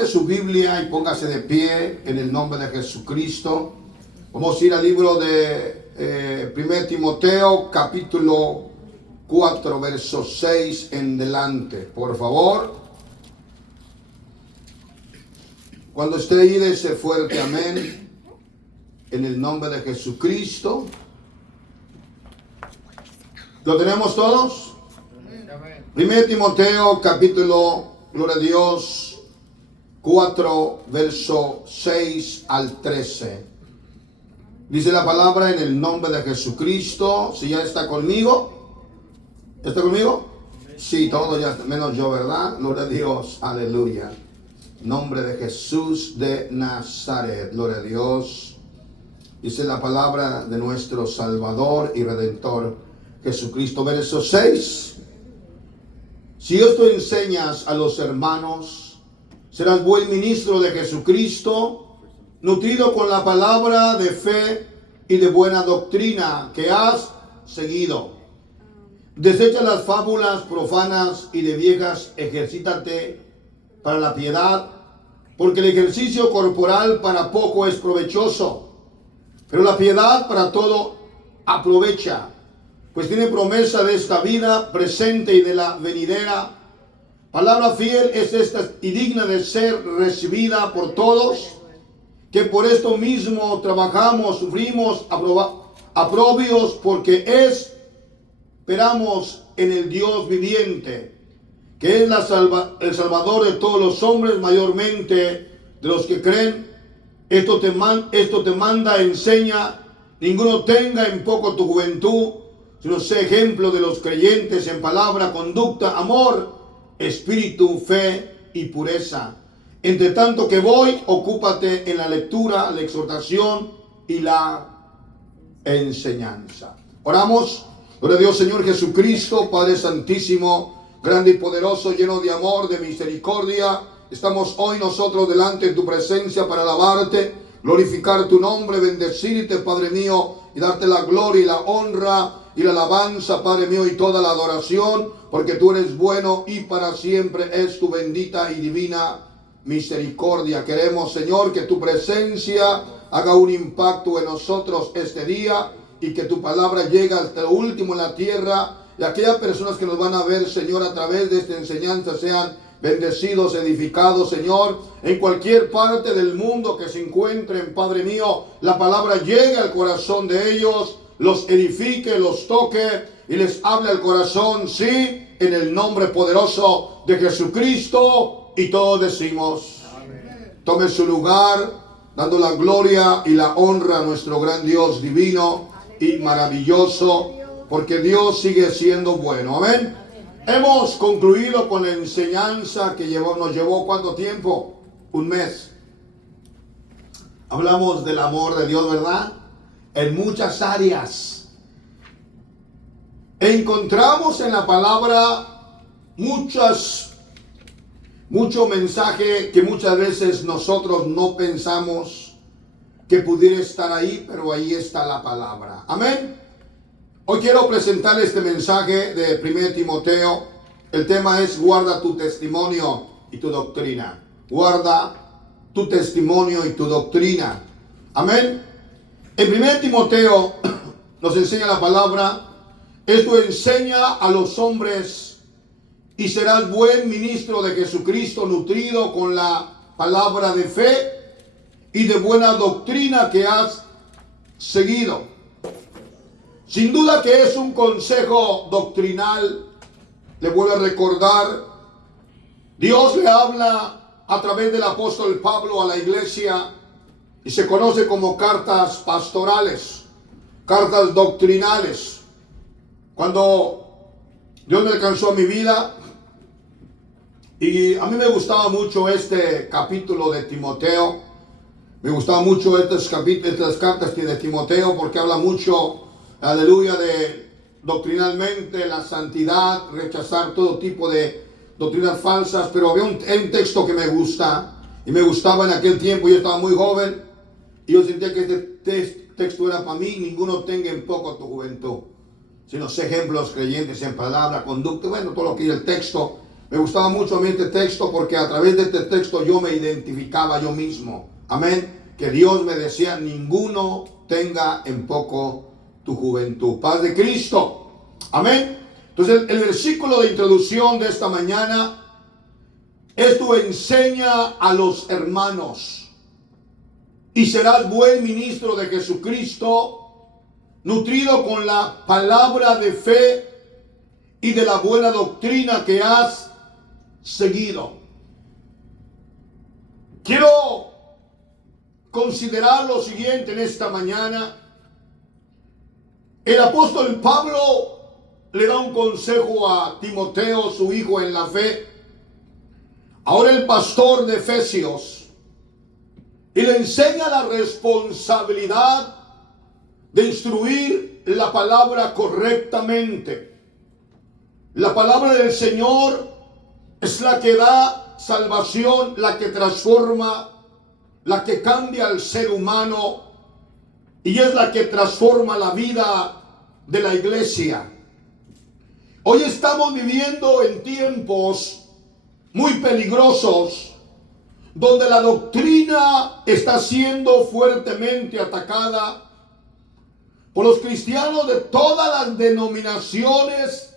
Busque su Biblia y póngase de pie en el nombre de Jesucristo. Vamos a ir al libro de 1 Timoteo, capítulo 4, verso 6 en delante. Por favor. Cuando esté ahí, dése fuerte amén. En el nombre de Jesucristo. ¿Lo tenemos todos? 1 Timoteo, capítulo, gloria a Dios, 4, verso 6 al 13. Dice la palabra en el nombre de Jesucristo. Si ya está conmigo. ¿Está conmigo? Sí, todo ya está, menos yo, ¿verdad? Gloria a Dios, aleluya. Nombre de Jesús de Nazaret, gloria a Dios. Dice la palabra de nuestro Salvador y Redentor Jesucristo, verso 6. Si esto enseñas a los hermanos, serás buen ministro de Jesucristo, nutrido con la palabra de fe y de buena doctrina que has seguido. Desecha las fábulas profanas y de viejas, ejercítate para la piedad, porque el ejercicio corporal para poco es provechoso, pero la piedad para todo aprovecha, pues tiene promesa de esta vida presente y de la venidera. Palabra fiel es esta y digna de ser recibida por todos, que por esto mismo trabajamos, sufrimos, aprobios, porque esperamos en el Dios viviente, que es el Salvador de todos los hombres, mayormente de los que creen. Esto te manda, enseña, ninguno tenga en poco tu juventud, sino sé ejemplo de los creyentes en palabra, conducta, amor, espíritu, fe y pureza. Entre tanto que voy, ocúpate en la lectura, la exhortación y la enseñanza. Oramos. Gloria a Dios, Señor Jesucristo, Padre Santísimo, grande y poderoso, lleno de amor, de misericordia. Estamos hoy nosotros delante de tu presencia para alabarte, glorificar tu nombre, bendecirte, Padre mío, y darte la gloria y la honra y la alabanza, Padre mío, y toda la adoración, porque tú eres bueno y para siempre es tu bendita y divina misericordia. Queremos, Señor, que tu presencia haga un impacto en nosotros este día y que tu palabra llegue hasta lo último en la tierra, y aquellas personas que nos van a ver, Señor, a través de esta enseñanza sean bendecidos, edificados, Señor, en cualquier parte del mundo que se encuentren, Padre mío, la palabra llegue al corazón de ellos, los edifique, los toque y les hable al corazón, sí, en el nombre poderoso de Jesucristo. Y todos decimos, amén. Tome su lugar, dando la gloria y la honra a nuestro gran Dios divino y maravilloso, porque Dios sigue siendo bueno, amén. Hemos concluido con la enseñanza que nos llevó ¿cuánto tiempo? Un mes. Hablamos del amor de Dios, ¿verdad? En muchas áreas. Encontramos en la palabra mucho mensaje que muchas veces nosotros no pensamos que pudiera estar ahí, pero ahí está la palabra. Amén. Hoy quiero presentar este mensaje de 1 Timoteo. El tema es guarda tu testimonio y tu doctrina. Guarda tu testimonio y tu doctrina. Amén. En 1 Timoteo nos enseña la palabra. Esto enseña a los hombres y serás buen ministro de Jesucristo, nutrido con la palabra de fe y de buena doctrina que has seguido. Sin duda que es un consejo doctrinal. Le vuelvo a recordar, Dios le habla a través del apóstol Pablo a la iglesia y se conoce como cartas pastorales, cartas doctrinales. Cuando Dios me alcanzó a mi vida, y a mí me gustaba mucho este capítulo de Timoteo, me gustaba mucho estas cartas de Timoteo, porque habla mucho, aleluya, de doctrinalmente la santidad, rechazar todo tipo de doctrinas falsas. Pero había un texto que me gusta, y me gustaba en aquel tiempo. Yo estaba muy joven y yo sentía que este texto era para mí. Ninguno tenga en poco tu juventud, sino sé ejemplos creyentes en palabra, conducta, bueno, todo lo que dice el texto. Me gustaba mucho a mí este texto porque a través de este texto yo me identificaba yo mismo. Amén. Que Dios me decía, ninguno tenga en poco tu juventud. Paz de Cristo. Amén. Entonces el versículo de introducción de esta mañana, esto enseña a los hermanos y serás buen ministro de Jesucristo, nutrido con la palabra de fe y de la buena doctrina que has seguido. Quiero considerar lo siguiente en esta mañana. El apóstol Pablo le da un consejo a Timoteo, su hijo en la fe, ahora el pastor de Efesios, y le enseña la responsabilidad de instruir la palabra correctamente. La palabra del Señor es la que da salvación, la que transforma, la que cambia al ser humano y es la que transforma la vida de la iglesia. Hoy estamos viviendo en tiempos muy peligrosos donde la doctrina está siendo fuertemente atacada por los cristianos de todas las denominaciones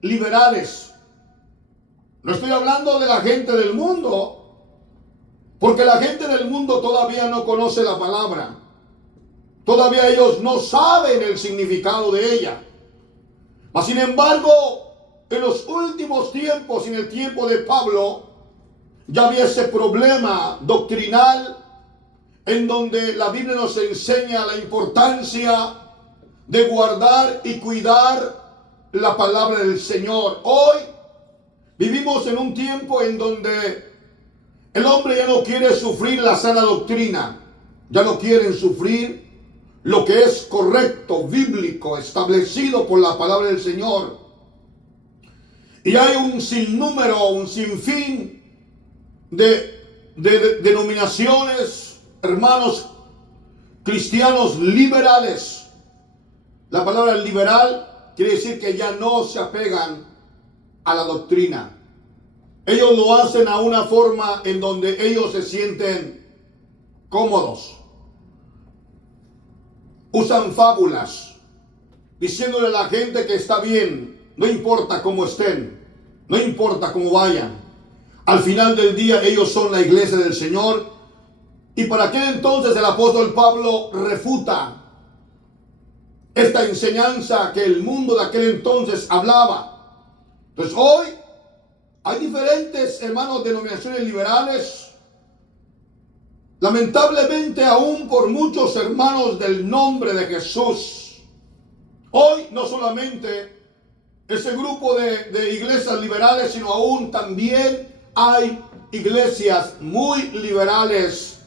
liberales. No estoy hablando de la gente del mundo, porque la gente del mundo todavía no conoce la palabra. Todavía ellos no saben el significado de ella. Mas sin embargo, en los últimos tiempos, en el tiempo de Pablo, ya había ese problema doctrinal en donde la Biblia nos enseña la importancia de guardar y cuidar la palabra del Señor. Hoy vivimos en un tiempo en donde el hombre ya no quiere sufrir la sana doctrina, ya no quieren sufrir lo que es correcto, bíblico, establecido por la palabra del Señor. Y hay un sinnúmero, un sinfín de denominaciones, hermanos cristianos liberales. La palabra liberal quiere decir que ya no se apegan a la doctrina. Ellos lo hacen a una forma en donde ellos se sienten cómodos. Usan fábulas, diciéndole a la gente que está bien, no importa cómo estén, no importa cómo vayan. Al final del día ellos son la iglesia del Señor. Y para aquel entonces el apóstol Pablo refuta esta enseñanza que el mundo de aquel entonces hablaba. Entonces hoy hay diferentes, hermanos, denominaciones liberales. Lamentablemente aún por muchos hermanos del nombre de Jesús. Hoy no solamente ese grupo de iglesias liberales, sino aún también hay iglesias muy liberales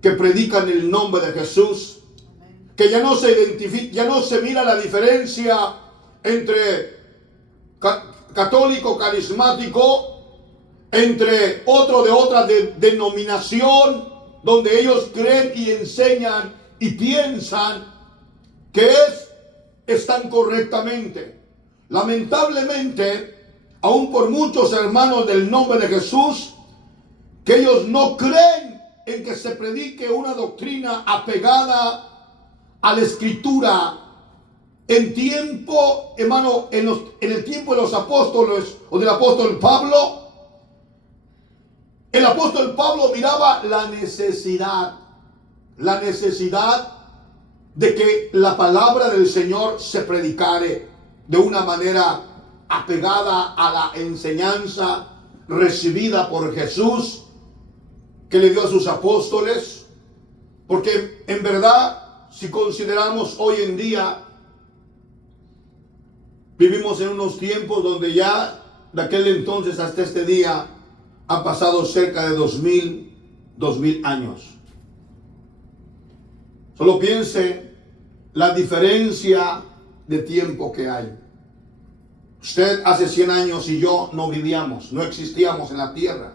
que predican el nombre de Jesús. Que ya no se identifica, ya no se mira la diferencia entre católico, carismático, entre otro de otra denominación, donde ellos creen y enseñan y piensan que están correctamente. Lamentablemente, aún por muchos hermanos del nombre de Jesús, que ellos no creen en que se predique una doctrina apegada a la Escritura. En tiempo, hermano, en el tiempo de los apóstoles o del apóstol Pablo, el apóstol Pablo miraba la necesidad de que la palabra del Señor se predicare de una manera apegada a la enseñanza recibida por Jesús, que le dio a sus apóstoles. Porque en verdad, si consideramos hoy en día, vivimos en unos tiempos donde ya de aquel entonces hasta este día han pasado cerca de 2000 años. Solo piense la diferencia de tiempo que hay. Usted hace 100 años y yo no vivíamos, no existíamos en la tierra.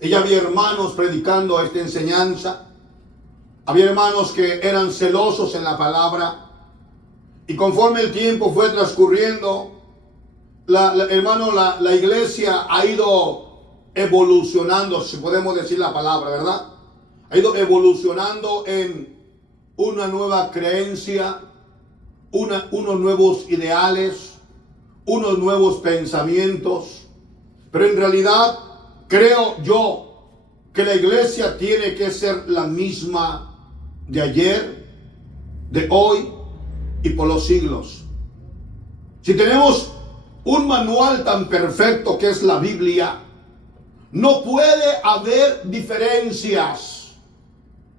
Y ya había hermanos predicando esta enseñanza. Había hermanos que eran celosos en la palabra. Y conforme el tiempo fue transcurriendo, hermano, la iglesia ha ido evolucionando, si podemos decir la palabra, ¿verdad? Ha ido evolucionando en una nueva creencia, unos nuevos ideales, unos nuevos pensamientos. Pero en realidad creo yo que la iglesia tiene que ser la misma de ayer, de hoy y por los siglos. Si tenemos un manual tan perfecto que es la Biblia, no puede haber diferencias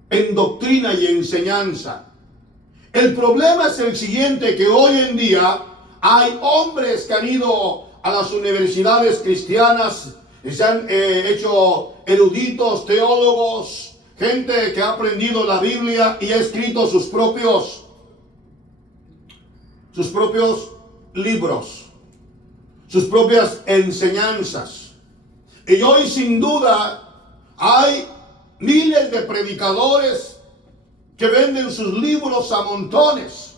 en doctrina y enseñanza. El problema es el siguiente, que hoy en día hay hombres que han ido a las universidades cristianas y se han hecho eruditos, teólogos, gente que ha aprendido la Biblia y ha escrito sus propios libros, sus propias enseñanzas. Y hoy sin duda hay miles de predicadores que venden sus libros a montones,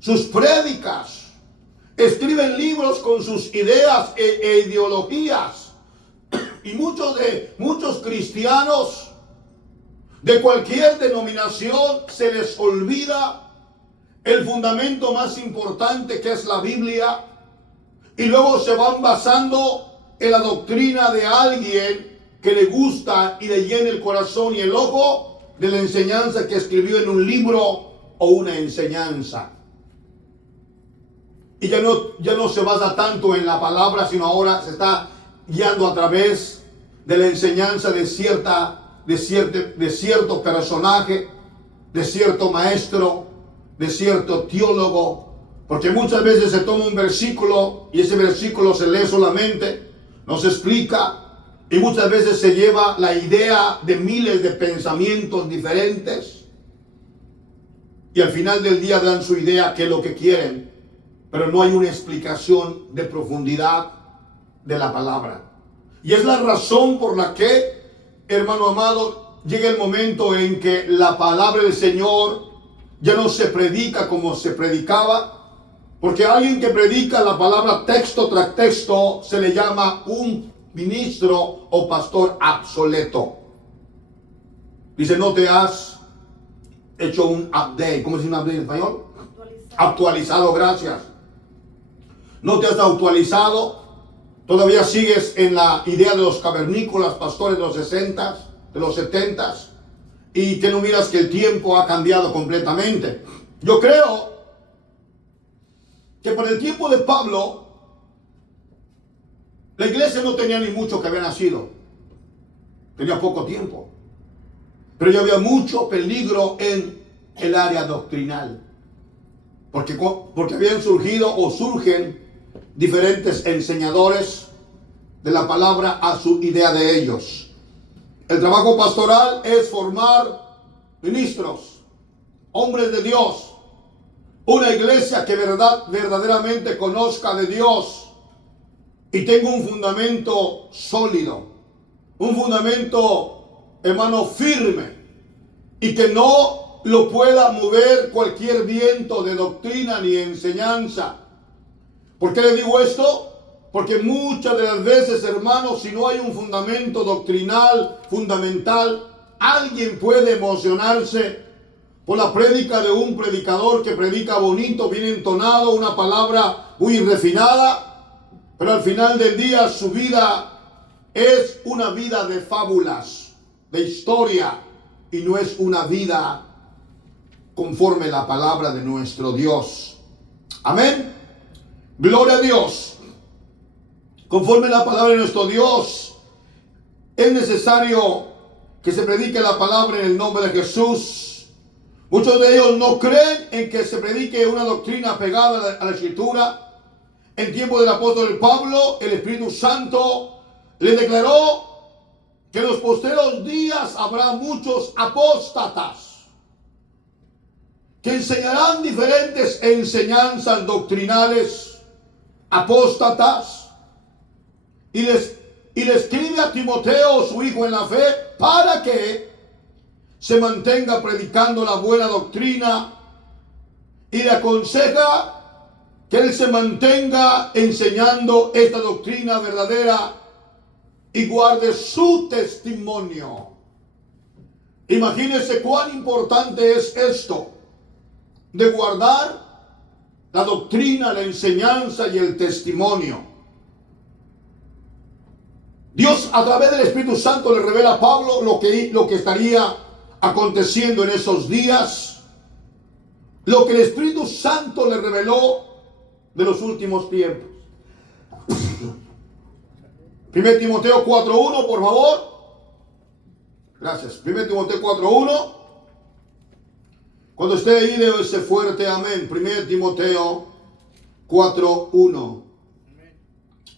sus prédicas, escriben libros con sus ideas e ideologías. Y muchos cristianos de cualquier denominación se les olvida el fundamento más importante, que es la Biblia, y luego se van basando en la doctrina de alguien que le gusta y le llena el corazón y el ojo de la enseñanza que escribió en un libro o una enseñanza. Y ya no se basa tanto en la palabra, sino ahora se está guiando a través de la enseñanza de cierto personaje, de cierto maestro, de cierto teólogo. Porque muchas veces se toma un versículo y ese versículo se lee solamente, no se explica, y muchas veces se lleva la idea de miles de pensamientos diferentes y al final del día dan su idea, que es lo que quieren, pero no hay una explicación de profundidad de la palabra. Y es la razón por la que, hermano amado, llega el momento en que la palabra del Señor ya no se predica como se predicaba. Porque a alguien que predica la palabra texto tras texto se le llama un ministro o pastor obsoleto. Dice, no te has hecho un update. ¿Cómo se dice un update en español? Actualizado, gracias. No te has actualizado. Todavía sigues en la idea de los cavernícolas, pastores de los 60s, de los 70s. Y que no miras que el tiempo ha cambiado completamente. Yo creo que por el tiempo de Pablo, la iglesia no tenía ni mucho que había nacido. Tenía poco tiempo. Pero ya había mucho peligro en el área doctrinal. Porque habían surgido o surgen diferentes enseñadores de la palabra a su idea de ellos. El trabajo pastoral es formar ministros, hombres de Dios. Una iglesia que verdaderamente conozca de Dios y tenga un fundamento sólido, un fundamento, hermano, firme, y que no lo pueda mover cualquier viento de doctrina ni enseñanza. ¿Por qué le digo esto? Porque muchas de las veces, hermanos, si no hay un fundamento doctrinal, fundamental, alguien puede emocionarse por la prédica de un predicador que predica bonito, bien entonado, una palabra muy refinada, pero al final del día su vida es una vida de fábulas, de historia, y no es una vida conforme la palabra de nuestro Dios. Amén. Gloria a Dios. Conforme la palabra de nuestro Dios, es necesario que se predique la palabra en el nombre de Jesús. Muchos de ellos no creen en que se predique una doctrina pegada a la Escritura. En tiempo del apóstol Pablo, el Espíritu Santo le declaró que en los posteros días habrá muchos apóstatas que enseñarán diferentes enseñanzas doctrinales, apóstatas, y le escribe a Timoteo, su hijo en la fe, para que se mantenga predicando la buena doctrina, y le aconseja que él se mantenga enseñando esta doctrina verdadera y guarde su testimonio. Imagínense cuán importante es esto, de guardar la doctrina, la enseñanza y el testimonio. Dios a través del Espíritu Santo le revela a Pablo lo que estaría aconteciendo en esos días, lo que el Espíritu Santo le reveló de los últimos tiempos. 1 Timoteo 4:1, por favor. Gracias. 1 Timoteo 4:1. Cuando esté ahí, debe ese fuerte amén. 1 Timoteo 4:1.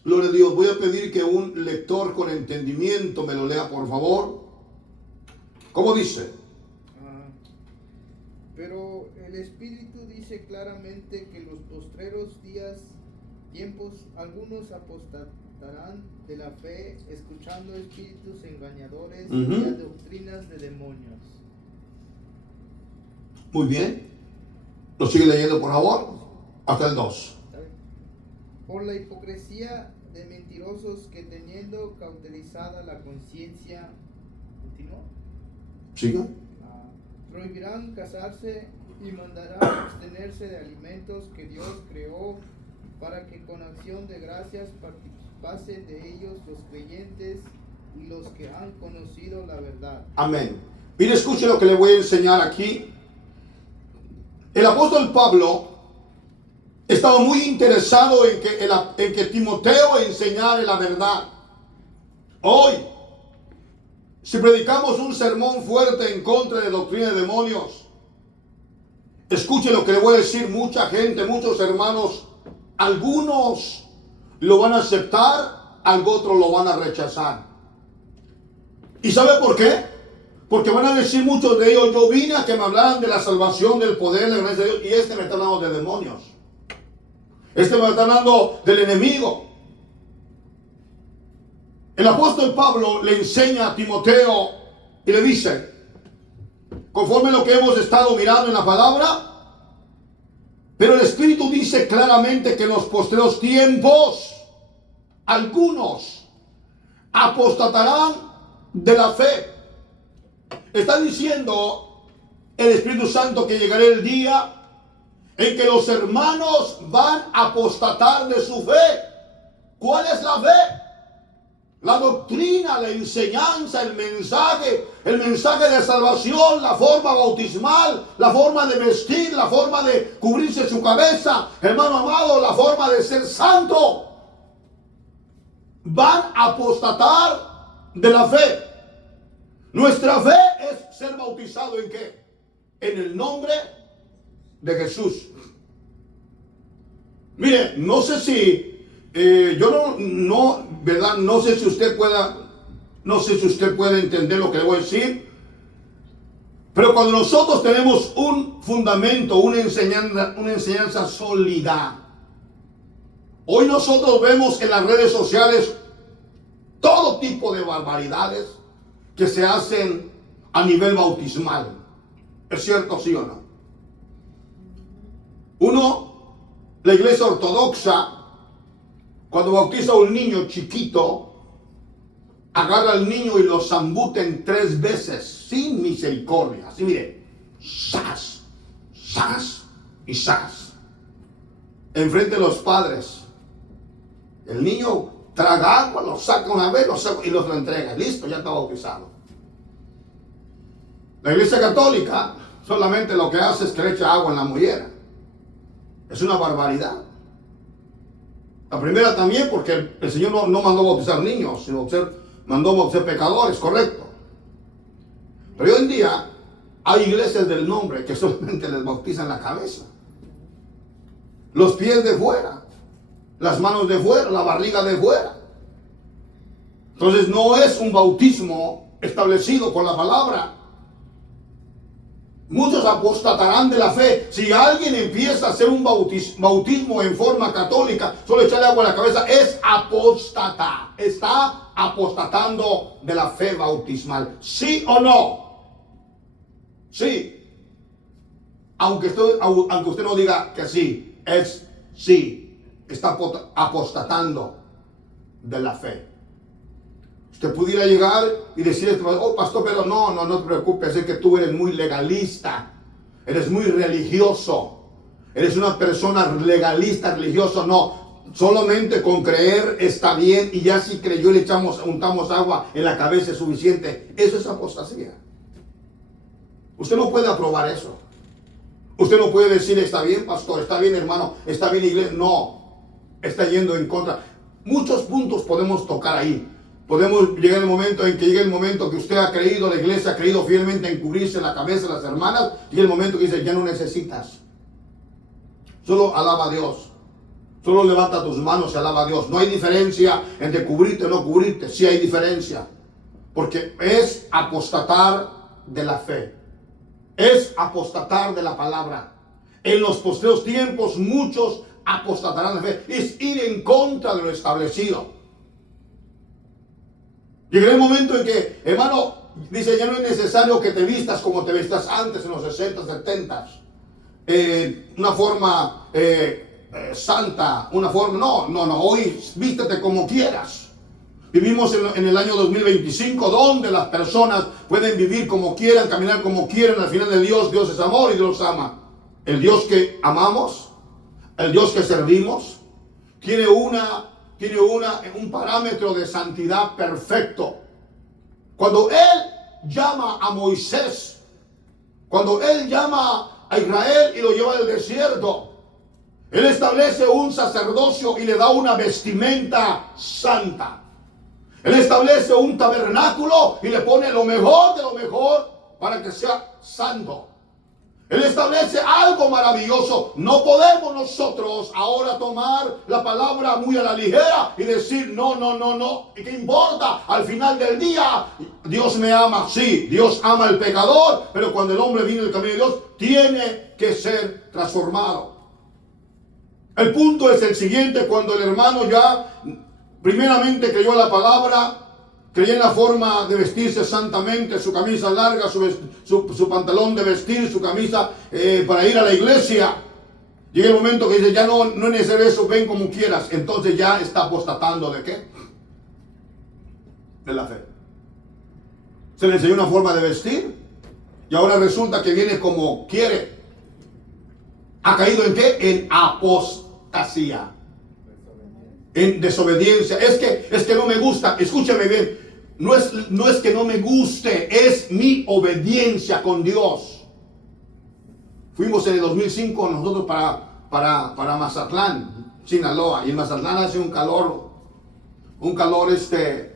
Gloria a Dios. Voy a pedir que un lector con entendimiento me lo lea, por favor. ¿Cómo dice? Pero el Espíritu dice claramente que los postreros tiempos, algunos apostatarán de la fe, escuchando espíritus engañadores y a doctrinas de demonios. Muy bien. ¿Lo sigue leyendo, por favor? Hasta el 2. Por la hipocresía de mentirosos que teniendo cauterizada la conciencia, ¿continúa? ¿Siga? Prohibirán casarse y mandarán abstenerse de alimentos que Dios creó para que con acción de gracias participasen de ellos los creyentes y los que han conocido la verdad. Amén. Mire, escuche lo que le voy a enseñar aquí. El apóstol Pablo estaba muy interesado en que Timoteo enseñara la verdad. Hoy, si predicamos un sermón fuerte en contra de doctrina de demonios, escuche lo que le voy a decir. Mucha gente, muchos hermanos, algunos lo van a aceptar, otros lo van a rechazar. ¿Y sabe por qué? Porque van a decir muchos de ellos: yo vine a que me hablaran de la salvación, del poder, de la gracia de Dios, y me está hablando de demonios. Me está hablando del enemigo. El apóstol Pablo le enseña a Timoteo y le dice, conforme lo que hemos estado mirando en la palabra, pero el Espíritu dice claramente que en los postreros tiempos algunos apostatarán de la fe. Está diciendo el Espíritu Santo que llegará el día en que los hermanos van a apostatar de su fe. ¿Cuál es la fe? La doctrina, la enseñanza, el mensaje de salvación, la forma bautismal, la forma de vestir, la forma de cubrirse su cabeza, hermano amado, la forma de ser santo. Van a apostatar de la fe. Nuestra fe es ser bautizado ¿en qué? En el nombre de Jesús. Mire, no sé si ¿verdad? No sé si usted puede entender lo que le voy a decir, pero cuando nosotros tenemos un fundamento, una enseñanza sólida, hoy nosotros vemos en las redes sociales todo tipo de barbaridades que se hacen a nivel bautismal. ¿Es cierto, sí o no? La iglesia ortodoxa, cuando bautiza a un niño chiquito, agarra al niño y lo zambuten 3 veces sin misericordia. Así mire, ¡zas! ¡Zas! Y ¡zas! Enfrente de los padres. El niño traga agua, lo saca una vez, y los lo entrega. Listo, ya está bautizado. La iglesia católica solamente lo que hace es que le echa agua en la mollera. Es una barbaridad. La primera también porque el Señor no mandó bautizar niños, sino mandó bautizar pecadores, correcto. Pero hoy en día hay iglesias del nombre que solamente les bautizan la cabeza, los pies de fuera, las manos de fuera, la barriga de fuera. Entonces no es un bautismo establecido con la palabra. Muchos apostatarán de la fe. Si alguien empieza a hacer un bautismo en forma católica, solo echarle agua a la cabeza, es apóstata. Está apostatando de la fe bautismal. ¿Sí o no? Sí. Aunque usted no diga que sí, es sí, está apostatando de la fe. Usted pudiera llegar y decir, oh pastor, pero no te preocupes, es que tú eres muy legalista, eres muy religioso, eres una persona legalista, religioso. No, solamente con creer está bien, y ya si creyó le untamos agua en la cabeza es suficiente. Eso es apostasía. Usted no puede aprobar eso. Usted no puede decir, está bien pastor, está bien hermano, está bien iglesia. No, está yendo en contra. Muchos puntos podemos tocar ahí. Podemos llegar el momento en que llegue el momento que usted ha creído, la iglesia ha creído fielmente en cubrirse la cabeza de las hermanas, y el momento que dice, ya no necesitas. Solo alaba a Dios. Solo levanta tus manos y alaba a Dios. No hay diferencia entre cubrirte o no cubrirte. Sí hay diferencia. Porque es apostatar de la fe. Es apostatar de la palabra. En los postreros tiempos muchos apostatarán de la fe. Es ir en contra de lo establecido. Llegará el momento en que, hermano, dice, ya no es necesario que te vistas como te vestas antes en los 60, 70. Una forma santa, una forma, no, hoy vístete como quieras. Vivimos en el año 2025, donde las personas pueden vivir como quieran, caminar como quieran. Al final de Dios es amor y Dios ama. El Dios que amamos, el Dios que servimos, tiene un parámetro de santidad perfecto. Cuando Él llama a Moisés, cuando Él llama a Israel y lo lleva al desierto, Él establece un sacerdocio y le da una vestimenta santa. Él establece un tabernáculo y le pone lo mejor de lo mejor para que sea santo. Él establece algo maravilloso. No podemos nosotros ahora tomar la palabra muy a la ligera y decir, no. ¿Y qué importa? Al final del día, Dios me ama. Sí, Dios ama al pecador, pero cuando el hombre viene del camino de Dios, tiene que ser transformado. El punto es el siguiente: cuando el hermano ya primeramente creyó la palabra, creyó en la forma de vestirse santamente, su camisa larga, su pantalón de vestir, su camisa para ir a la iglesia. Llega el momento que dice, ya no es necesario eso, ven como quieras. Entonces ya está apostatando ¿de qué? De la fe. Se le enseñó una forma de vestir y ahora resulta que viene como quiere. ¿Ha caído en qué? En apostasía. En desobediencia. Es que no me gusta. Escúchame bien. No es que no me guste, es mi obediencia con Dios. Fuimos en el 2005 nosotros para Mazatlán, Sinaloa, y en Mazatlán hace un calor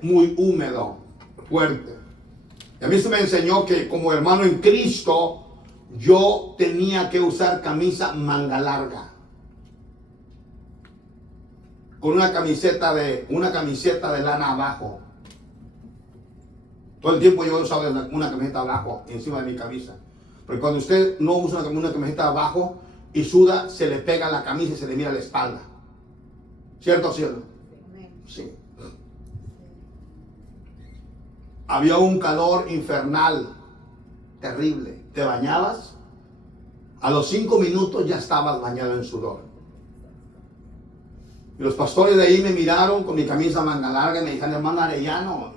muy húmedo, fuerte. Y a mí se me enseñó que como hermano en Cristo, yo tenía que usar camisa manga larga, con una camiseta de lana abajo. Todo el tiempo yo usaba una camiseta abajo, encima de mi camisa. Porque cuando usted no usa una camiseta abajo y suda, se le pega la camisa y se le mira la espalda. ¿Cierto o cierto? Sí. Había un calor infernal, terrible. Te bañabas, a los 5 minutos ya estabas bañado en sudor. Y los pastores de ahí me miraron con mi camisa manga larga y me dijeron, hermano Arellano,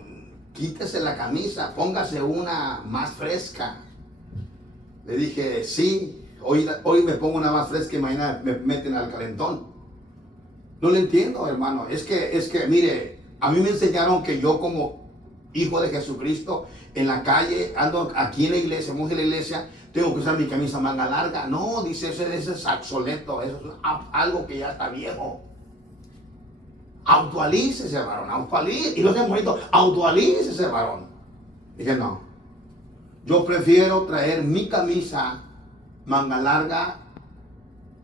quítese la camisa, póngase una más fresca. Le dije, sí, hoy me pongo una más fresca y mañana me meten al calentón. No le entiendo, hermano. Es que, mire, a mí me enseñaron que yo como hijo de Jesucristo, en la calle, ando aquí en la iglesia, monje de la iglesia, tengo que usar mi camisa manga larga. No, dice, eso es obsoleto, eso es algo que ya está viejo. Actualícese, varón, y no sea bonito, actualícese, varón. Dije, no, yo prefiero traer mi camisa manga larga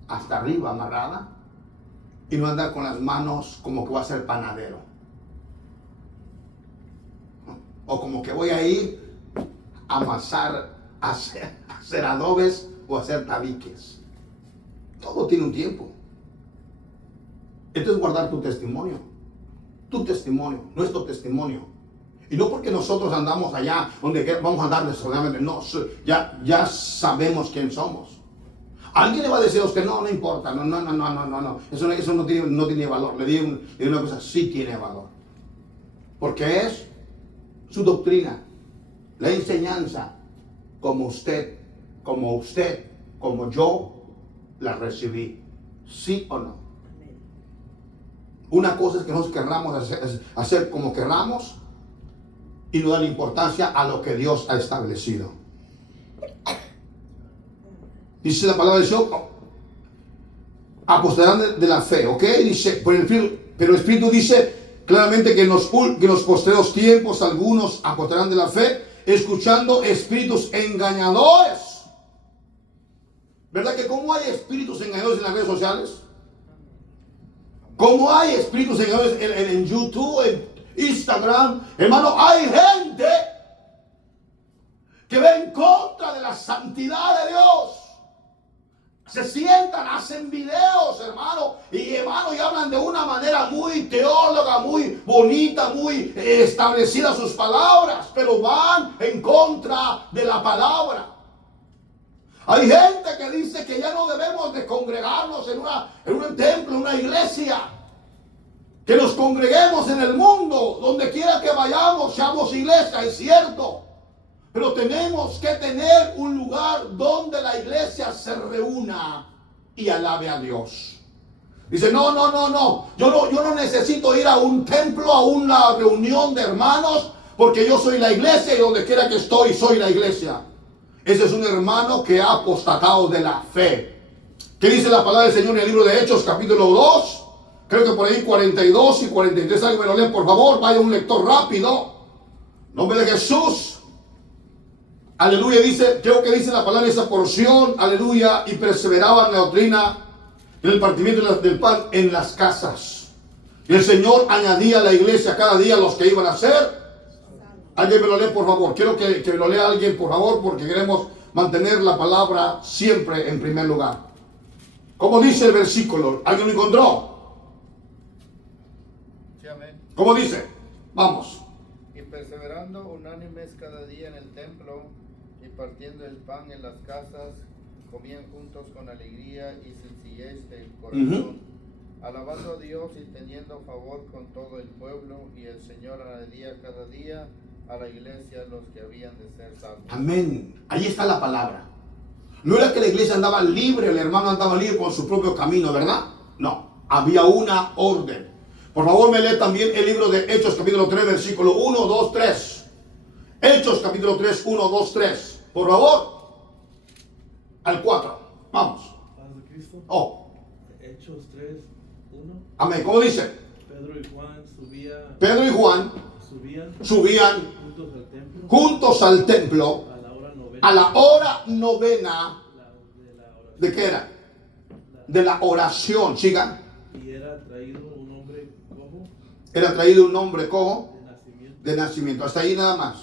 hasta arriba amarrada y no andar con las manos como que voy a ser panadero o como que voy a ir a amasar, a hacer adobes o a hacer tabiques. Todo tiene un tiempo. Esto es guardar tu testimonio, nuestro testimonio. Y no porque nosotros andamos allá donde vamos a andar desordenadamente, no, ya sabemos quién somos. Alguien le va a decir a usted, no, no importa, no. Eso no tiene valor. Le digo una cosa, sí tiene valor. Porque es su doctrina, la enseñanza, como yo la recibí. ¿Sí o no? Una cosa es que nosotros querramos hacer como querramos y no dar importancia a lo que Dios ha establecido. Dice la palabra de Dios, apostarán de la fe, ¿ok? Dice, pero el Espíritu dice claramente que en los postreros tiempos algunos apostarán de la fe, escuchando espíritus engañadores. ¿Verdad que cómo hay espíritus engañadores en las redes sociales? ¿Cómo hay espíritus engañadores en YouTube, en Instagram? Hermano, hay gente que va en contra de la santidad de Dios. Se sientan, hacen videos, hermano, y hablan de una manera muy teóloga, muy bonita, muy establecida sus palabras, pero van en contra de la palabra. Hay gente que dice que ya no debemos de congregarnos en un templo, en una iglesia. Que nos congreguemos en el mundo, donde quiera que vayamos, seamos iglesia, es cierto. Pero tenemos que tener un lugar donde la iglesia se reúna y alabe a Dios. Dice, no. Yo no necesito ir a un templo, a una reunión de hermanos, porque yo soy la iglesia y donde quiera que estoy, soy la iglesia. Ese es un hermano que ha apostatado de la fe. ¿Qué dice la palabra del Señor en el libro de Hechos, capítulo 2? Creo que por ahí 42 y 43. Alguien me lo lee, por favor. Vaya un lector rápido. Nombre de Jesús. Aleluya. Creo que dice la palabra en esa porción. Aleluya. Y perseveraban en la doctrina, en el partimiento del pan en las casas. Y el Señor añadía a la iglesia cada día los que iban a ser. Alguien me lo lee, por favor. Quiero que me lo lea alguien, por favor, porque queremos mantener la palabra siempre en primer lugar. ¿Cómo dice el versículo? ¿Alguien lo encontró? Sí, amén. ¿Cómo dice? Vamos. Y perseverando unánimes cada día en el templo y partiendo el pan en las casas, comían juntos con alegría y sencillez del corazón, alabando a Dios y teniendo favor con todo el pueblo, y el Señor añadía cada día a la iglesia los que habían de ser salvos. Amén. Ahí está la palabra. No era que la iglesia andaba libre, el hermano andaba libre por su propio camino, ¿verdad? No, había una orden. Por favor, me lee también el libro de Hechos, capítulo 3, versículo 1, 2, 3. Hechos, capítulo 3, 1, 2, 3. Por favor, al 4. Vamos. Paz de Cristo. Oh. Hechos 3, 1. Amén. ¿Cómo dice? Pedro y Juan subían juntos al templo a la hora novena. ¿De qué era? De la oración. Sigan. Y era traído un hombre cojo. Era traído un hombre cojo de nacimiento. Hasta ahí nada más.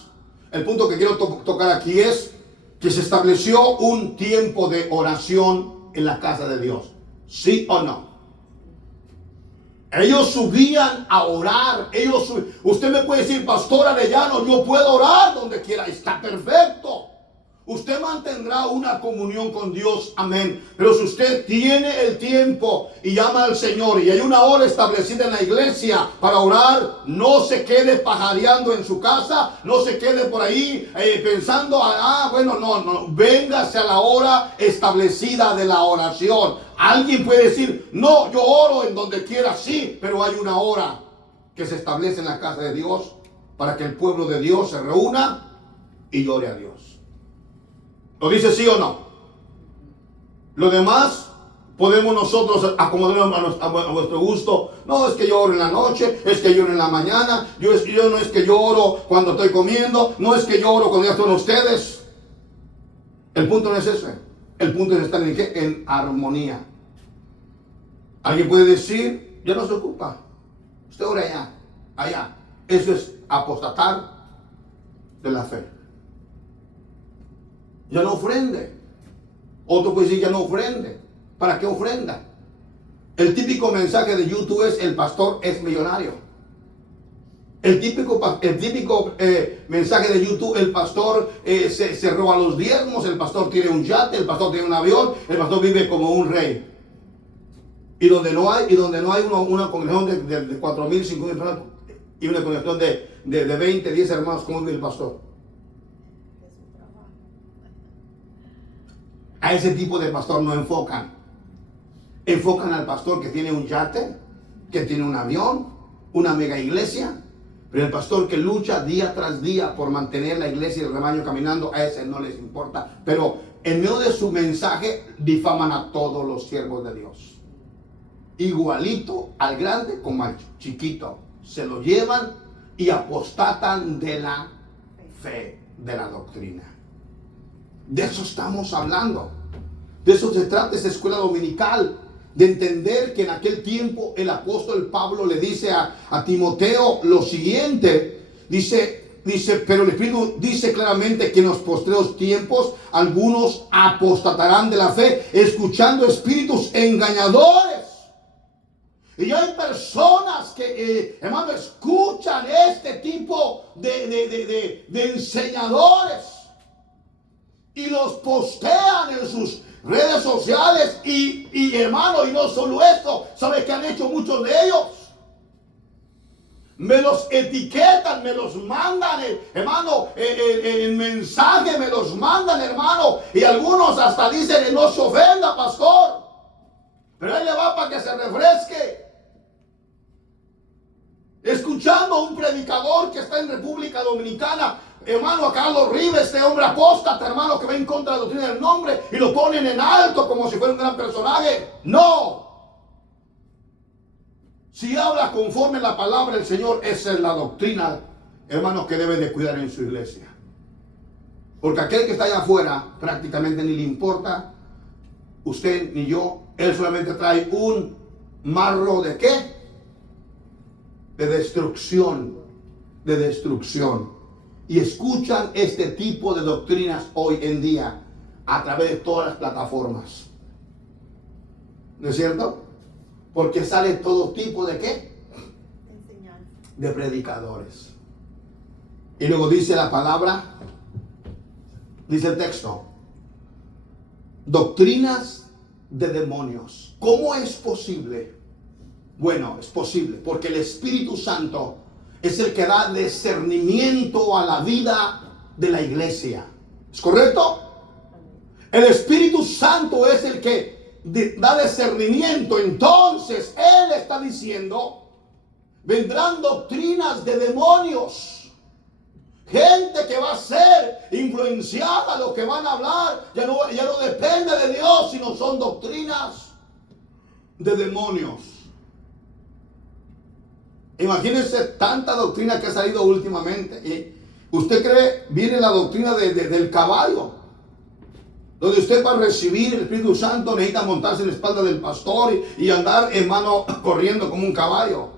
El punto que quiero tocar aquí es que se estableció un tiempo de oración en la casa de Dios. ¿Sí o no? Ellos subían a orar. Usted me puede decir, Pastor Arellano, yo puedo orar donde quiera. Está perfecto. Usted mantendrá una comunión con Dios, amén. Pero si usted tiene el tiempo y llama al Señor y hay una hora establecida en la iglesia para orar, no se quede pajareando en su casa, no se quede por ahí pensando, no, véngase a la hora establecida de la oración. Alguien puede decir, no, yo oro en donde quiera, sí, pero hay una hora que se establece en la casa de Dios para que el pueblo de Dios se reúna y ore a Dios. ¿Lo dice sí o no? Lo demás podemos nosotros acomodarnos a nuestro gusto. No, es que yo oro en la noche, es que yo oro en la mañana, yo no es que yo oro cuando estoy comiendo, no es que yo oro cuando ya están ustedes. El punto no es ese. El punto es estar en ¿qué? En armonía. Alguien puede decir, ya no se ocupa. Usted ora allá. Eso es apostatar de la fe. Ya no ofrende. Otro puede decir, ya no ofrende. ¿Para qué ofrenda? El típico mensaje de YouTube es, el pastor es millonario. El típico mensaje de YouTube, el pastor se roba los diezmos, el pastor tiene un yate, el pastor tiene un avión, el pastor vive como un rey. Y donde no hay una congregación de 4,000, 5,000 personas y una congregación de 20, 10 hermanos, ¿cómo vive el pastor? A ese tipo de pastor no enfocan. Enfocan al pastor que tiene un yate, que tiene un avión, una mega iglesia. Pero el pastor que lucha día tras día por mantener la iglesia y el rebaño caminando, a ese no les importa. Pero en medio de su mensaje difaman a todos los siervos de Dios. Igualito al grande como al chiquito. Se lo llevan y apostatan de la fe, de la doctrina. De eso estamos hablando. De eso se trata esa escuela dominical. De entender que en aquel tiempo el apóstol Pablo le dice a Timoteo lo siguiente. Dice, pero el Espíritu dice claramente que en los postreros tiempos algunos apostatarán de la fe, escuchando espíritus engañadores. Y hay personas que, hermano, escuchan este tipo de enseñadores y los postean en sus redes sociales y hermano, y no solo esto, ¿sabe qué han hecho muchos de ellos? Me los etiquetan, me los mandan, hermano, el mensaje me los mandan, hermano, y algunos hasta dicen, no se ofenda, pastor, pero ahí le va para que se refresque. Escuchando a un predicador que está en República Dominicana, hermano, a Carlos Rivas, este hombre apóstata, hermano, que va en contra de la doctrina del nombre y lo ponen en alto como si fuera un gran personaje. No. Si habla conforme a la palabra del Señor, esa es la doctrina, hermanos, que debe de cuidar en su iglesia. Porque aquel que está allá afuera prácticamente ni le importa usted ni yo. Él solamente trae un marro de ¿qué? De destrucción. De destrucción. Y escuchan este tipo de doctrinas hoy en día a través de todas las plataformas. ¿No es cierto? Porque sale todo tipo de ¿qué? De predicadores. Y luego dice la palabra, dice el texto, doctrinas de demonios. ¿Cómo es posible? Bueno, es posible porque el Espíritu Santo es el que da discernimiento a la vida de la iglesia. ¿Es correcto? El Espíritu Santo es el que da discernimiento. Entonces, Él está diciendo, vendrán doctrinas de demonios. Gente que va a ser influenciada, lo que van a hablar, ya no depende de Dios, sino son doctrinas de demonios. Imagínense tanta doctrina que ha salido últimamente. ¿Usted cree, viene la doctrina del caballo? Donde usted para recibir el Espíritu Santo necesita montarse en la espalda del pastor y andar, hermano, corriendo como un caballo.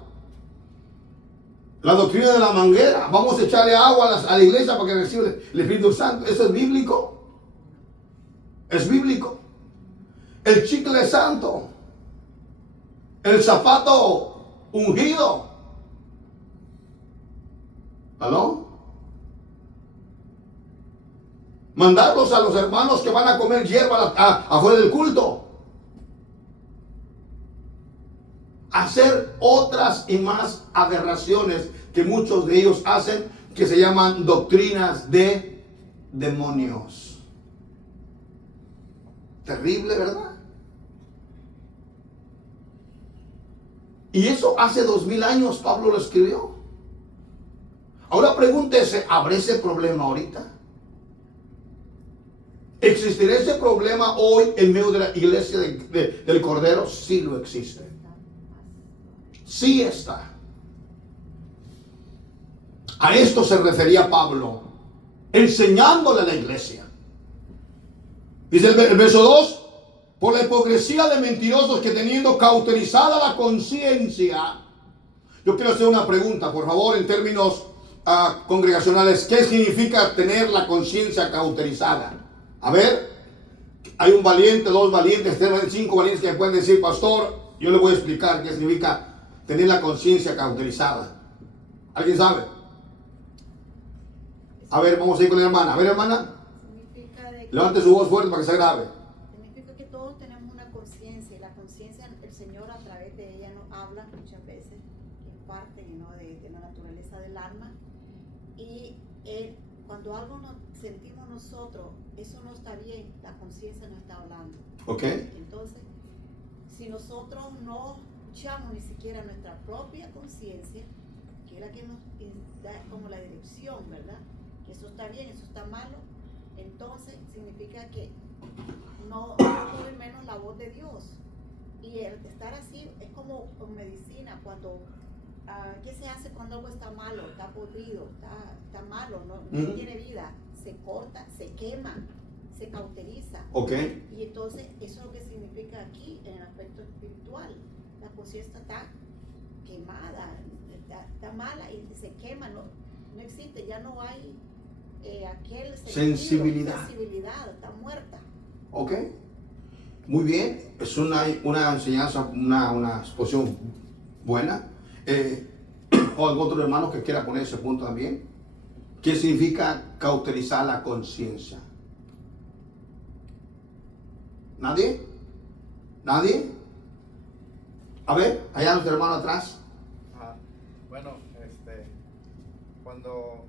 La doctrina de la manguera. Vamos a echarle agua a la iglesia para que reciba el Espíritu Santo. ¿Eso es bíblico? Es bíblico. El chicle santo. El zapato ungido. ¿Aló? Mandarlos a los hermanos que van a comer hierba afuera del culto. Hacer otras y más aberraciones que muchos de ellos hacen, que se llaman doctrinas de demonios. Terrible, ¿verdad? Y eso hace 2000 años Pablo lo escribió. Ahora pregúntese, ¿habrá ese problema ahorita? ¿Existirá ese problema hoy en medio de la iglesia del Cordero? Sí lo existe. Sí está. A esto se refería Pablo, enseñándole a la iglesia. Dice el verso 2, por la hipocresía de mentirosos que teniendo cauterizada la conciencia. Yo quiero hacer una pregunta, por favor, en términos congregacionales. ¿Qué significa tener la conciencia cauterizada? A ver, hay un valiente, dos valientes, 5 valientes que pueden decir, pastor, yo le voy a explicar qué significa tener la conciencia cauterizada. ¿Alguien sabe? A ver, vamos a ir con la hermana. A ver, hermana. Significa de que, Levante su voz fuerte para que sea grave. significa que todos tenemos una conciencia y la conciencia el Señor a través de ella nos habla muchas veces, en parte ¿no? de la naturaleza del alma. Y cuando algo nos sentimos nosotros, eso no está bien, la conciencia no está hablando. Ok. Entonces, si nosotros no escuchamos ni siquiera nuestra propia conciencia, que es la que nos da como la dirección, ¿verdad? Que eso está bien, eso está malo, entonces significa que no oír menos la voz de Dios. Y el estar así es como medicina, cuando ¿qué se hace cuando algo está malo, está podrido, está malo, no tiene vida? Se corta, se quema, se cauteriza. Ok. Y entonces eso es lo que significa aquí en el aspecto espiritual. La conciencia está quemada, está mala y se quema, no existe, ya no hay aquel sensibilidad, está muerta. Ok. Muy bien. Es una enseñanza, una exposición buena. O algún otro hermano que quiera poner ese punto también. ¿Qué significa cauterizar la conciencia? ¿Nadie? ¿Nadie? A ver, allá nuestro hermano atrás. Bueno, cuando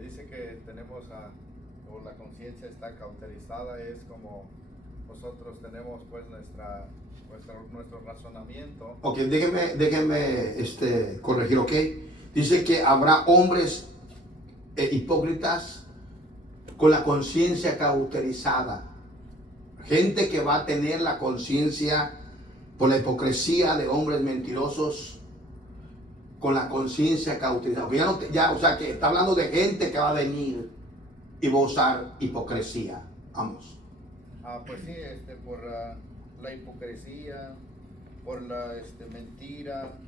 dice que tenemos o la conciencia está cauterizada, es como nosotros tenemos pues nuestro razonamiento. Ok, déjenme corregir, ok. Dice que habrá hombres hipócritas con la conciencia cauterizada. Gente que va a tener la conciencia por la hipocresía de hombres mentirosos, con la conciencia cauterizada. O sea que está hablando de gente que va a venir y va a usar hipocresía. Vamos. Pues sí, por la hipocresía, por la mentira,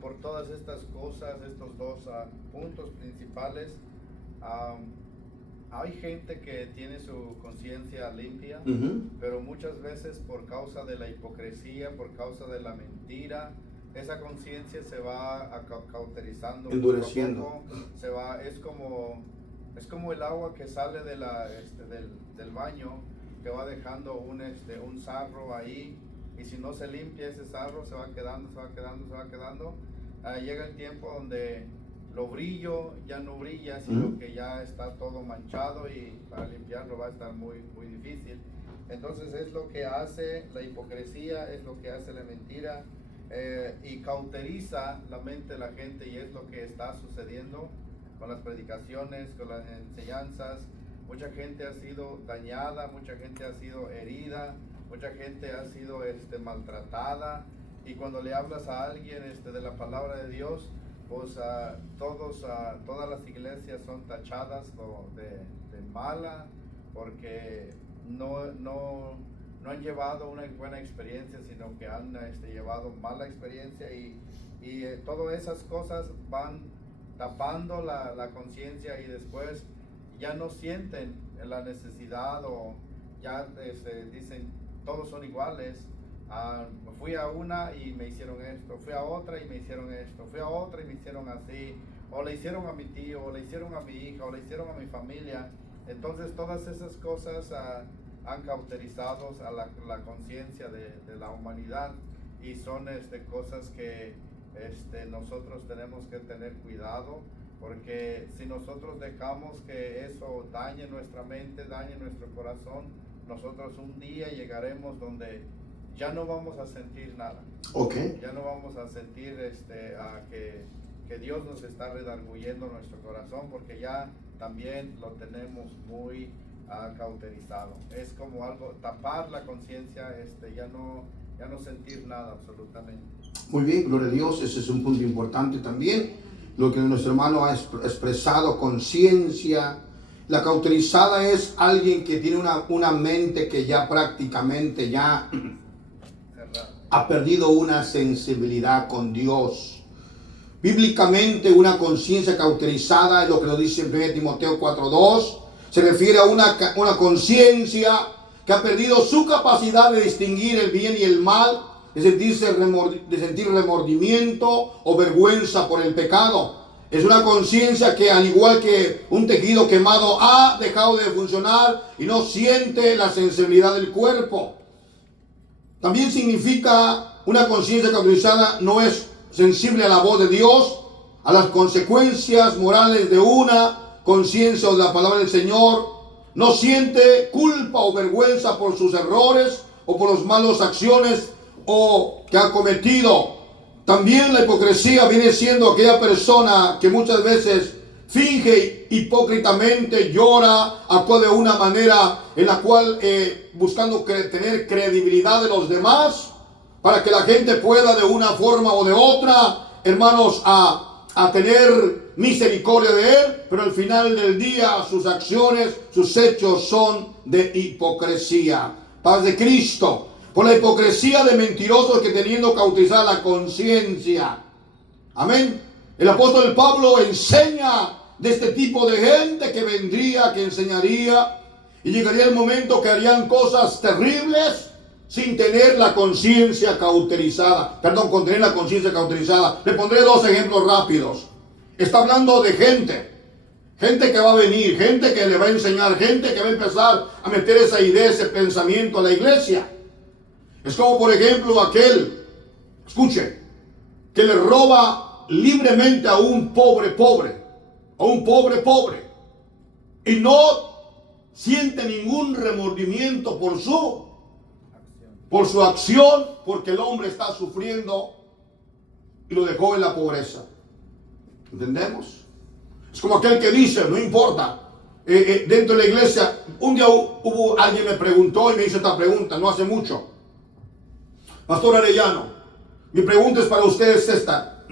por todas estas cosas, estos dos puntos principales. Hay gente que tiene su conciencia limpia, pero muchas veces por causa de la hipocresía, por causa de la mentira, esa conciencia se va cauterizando, endureciendo. poco a poco. Es como el agua que sale de del baño, que va dejando un sarro ahí, y si no se limpia ese sarro se va quedando. Llega el tiempo donde lo brillo ya no brilla, sino que ya está todo manchado, y para limpiarlo va a estar muy, muy difícil. Entonces es lo que hace la hipocresía, es lo que hace la mentira, y cauteriza la mente de la gente, y es lo que está sucediendo con las predicaciones, con las enseñanzas. Mucha gente ha sido dañada, mucha gente ha sido herida, mucha gente ha sido maltratada, y cuando le hablas a alguien de la palabra de Dios, pues todas las iglesias son tachadas de mala, porque no han llevado una buena experiencia, sino que han llevado mala experiencia, y todas esas cosas van tapando la conciencia, y después ya no sienten la necesidad, o ya dicen todos son iguales. Fui a una y me hicieron esto, fui a otra y me hicieron esto, fui a otra y me hicieron así, o le hicieron a mi tío, o le hicieron a mi hija, o le hicieron a mi familia. Entonces todas esas cosas han cauterizado a la conciencia de la humanidad, y son cosas que nosotros tenemos que tener cuidado, porque si nosotros dejamos que eso dañe nuestra mente, dañe nuestro corazón, nosotros un día llegaremos donde ya no vamos a sentir nada. Okay. Ya no vamos a sentir que Dios nos está redarguyendo nuestro corazón, porque ya también lo tenemos muy cauterizado. Es como algo, tapar la conciencia, ya no sentir nada absolutamente. Muy bien, gloria a Dios, ese es un punto importante también. Lo que nuestro hermano ha expresado, conciencia. La cauterizada es alguien que tiene una mente que ya prácticamente ya ha perdido una sensibilidad con Dios. Bíblicamente, una conciencia cauterizada es lo que lo dice en 1 Timoteo 4:2. Se refiere a una conciencia que ha perdido su capacidad de distinguir el bien y el mal, de sentir remordimiento o vergüenza por el pecado. Es una conciencia que, al igual que un tejido quemado, ha dejado de funcionar y no siente la sensibilidad del cuerpo. También significa una conciencia cauterizada no es sensible a la voz de Dios, a las consecuencias morales de una conciencia o de la palabra del Señor. No siente culpa o vergüenza por sus errores o por las malas acciones o que ha cometido. También la hipocresía viene siendo aquella persona que muchas veces finge hipócritamente, llora, actúa de una manera en la cual buscando tener credibilidad de los demás para que la gente pueda de una forma o de otra, hermanos, a tener misericordia de él, pero al final del día sus acciones, sus hechos son de hipocresía. Paz de Cristo. Por la hipocresía de mentirosos que teniendo cauterizada la conciencia. Amén. El apóstol Pablo enseña de este tipo de gente que vendría, que enseñaría, y llegaría el momento que harían cosas terribles sin tener la conciencia cauterizada. Perdón, con tener la conciencia cauterizada. Le pondré dos ejemplos rápidos. Está hablando de gente que va a venir, gente que le va a enseñar, gente que va a empezar a meter esa idea, ese pensamiento a la iglesia. Es como, por ejemplo, aquel, escuche, que le roba libremente a un pobre, y no siente ningún remordimiento por su acción, porque el hombre está sufriendo y lo dejó en la pobreza. ¿Entendemos? Es como aquel que dice, no importa, dentro de la iglesia, un día alguien me preguntó y me hizo esta pregunta, no hace mucho. Pastor Arellano, mi pregunta es para ustedes esta.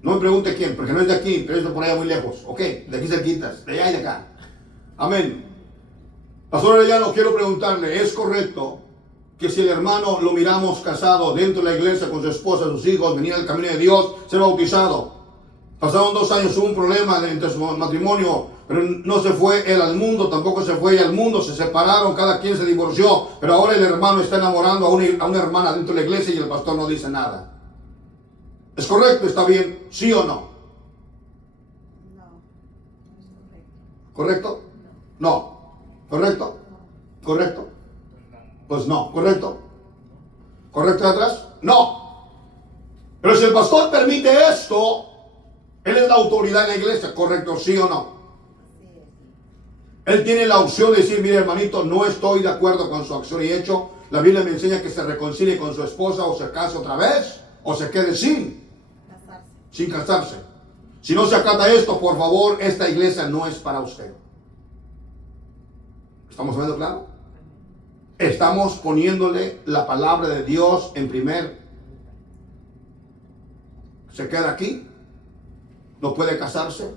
No me pregunte quién, porque no es de aquí, pero es de por allá muy lejos. Ok, de aquí cerquitas, de allá y de acá. Amén. Pastor Arellano, quiero preguntarle, ¿es correcto que si el hermano lo miramos casado dentro de la iglesia con su esposa, sus hijos, venía al camino de Dios, ser bautizado? Pasaron 2 años, hubo un problema entre su matrimonio, pero no se fue él al mundo, tampoco se fue ella al mundo, se separaron, cada quien se divorció, pero ahora el hermano está enamorando a una hermana dentro de la iglesia y el pastor no dice nada. ¿Es correcto? ¿Está bien? ¿Sí o no? No, no es correcto. ¿Correcto? No. ¿Correcto? ¿Correcto? Pues no. ¿Correcto? ¿Correcto de atrás? No. Pero si el pastor permite esto, él es la autoridad en la iglesia, ¿correcto? ¿Sí o no? Así es. Él tiene la opción de decir, mire hermanito, no estoy de acuerdo con su acción y hecho. La Biblia me enseña que se reconcilie con su esposa o se case otra vez o se quede sin casarse. Si no se acata esto, por favor, esta iglesia no es para usted. ¿Estamos viendo claro? Estamos poniéndole la palabra de Dios en primer. Se queda aquí, no puede casarse,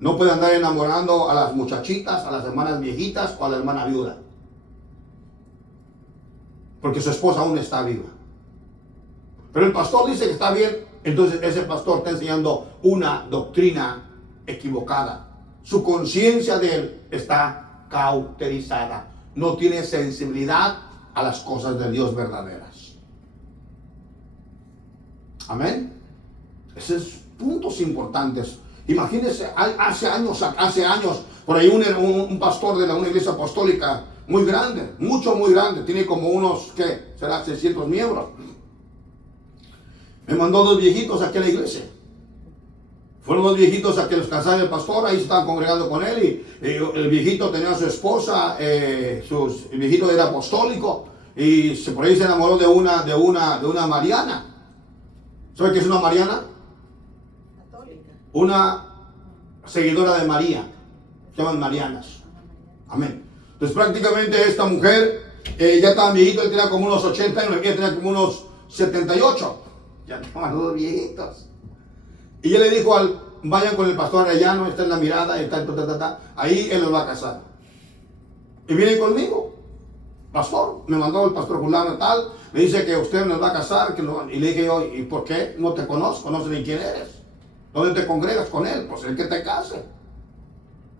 no puede andar enamorando a las muchachitas, a las hermanas viejitas o a la hermana viuda, porque su esposa aún está viva. Pero el pastor dice que está bien, entonces ese pastor está enseñando una doctrina equivocada. Su conciencia de él está cauterizada, no tiene sensibilidad a las cosas de Dios verdaderas. Amén. Esos puntos importantes. Imagínense, hace años, por ahí un pastor de una iglesia apostólica muy grande, muy grande, tiene como unos, ¿qué? Será 600 miembros. Me mandó 2 viejitos aquí a la iglesia. Fueron 2 viejitos a que los casara el pastor, ahí se estaban congregando con él, y el viejito tenía a su esposa, el viejito era apostólico, y por ahí se enamoró de una mariana. ¿Sabe qué es una mariana? Católica. Una seguidora de María, se llaman marianas. Amén. Entonces prácticamente esta mujer, ya estaba viejito, él tenía como unos 80 años, ella tenía como unos 78. Ya estaban los 2 viejitos. Y él le dijo vayan con el pastor Arellano, está en la mirada, está, ahí él los va a casar. Y vienen conmigo. Pastor, me mandó el pastor fulano tal, me dice que usted nos va a casar, y le dije yo, ¿y por qué? No te conozco, no sé ni quién eres. ¿Dónde te congregas con él? Pues el que te case.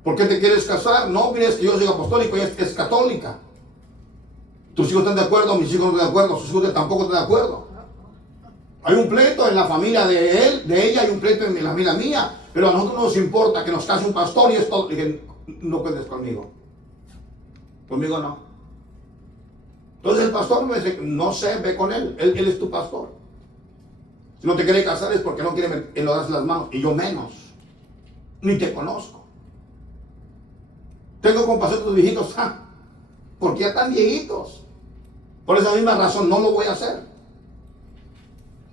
¿Por qué te quieres casar? No, mire, es que yo soy apostólico y es católica. Tus hijos están de acuerdo, mis hijos no están de acuerdo, sus hijos tampoco están de acuerdo. Hay un pleito en la familia de él, de ella, hay un pleito en la familia mía, pero a nosotros no nos importa que nos case un pastor y esto. Dije, no cuentes conmigo. Conmigo no. Entonces el pastor me dice, no sé, ve con él es tu pastor. Si no te quiere casar es porque no quiere enlodarse las manos, y yo menos. Ni te conozco. Tengo compasión de tus viejitos, porque ya están viejitos. Por esa misma razón no lo voy a hacer.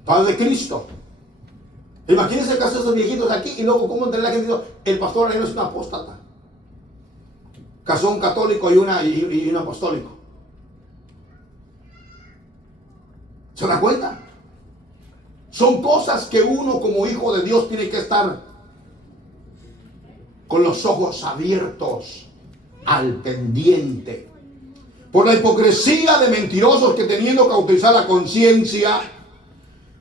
Padre de Cristo. Imagínense el caso de esos viejitos aquí y luego cómo entre la gente dice, el pastor ahí no es un apóstata. Casó un católico y un apostólico. ¿Se da cuenta? Son cosas que uno como hijo de Dios tiene que estar con los ojos abiertos, al pendiente. Por la hipocresía de mentirosos que teniendo cauterizar la conciencia,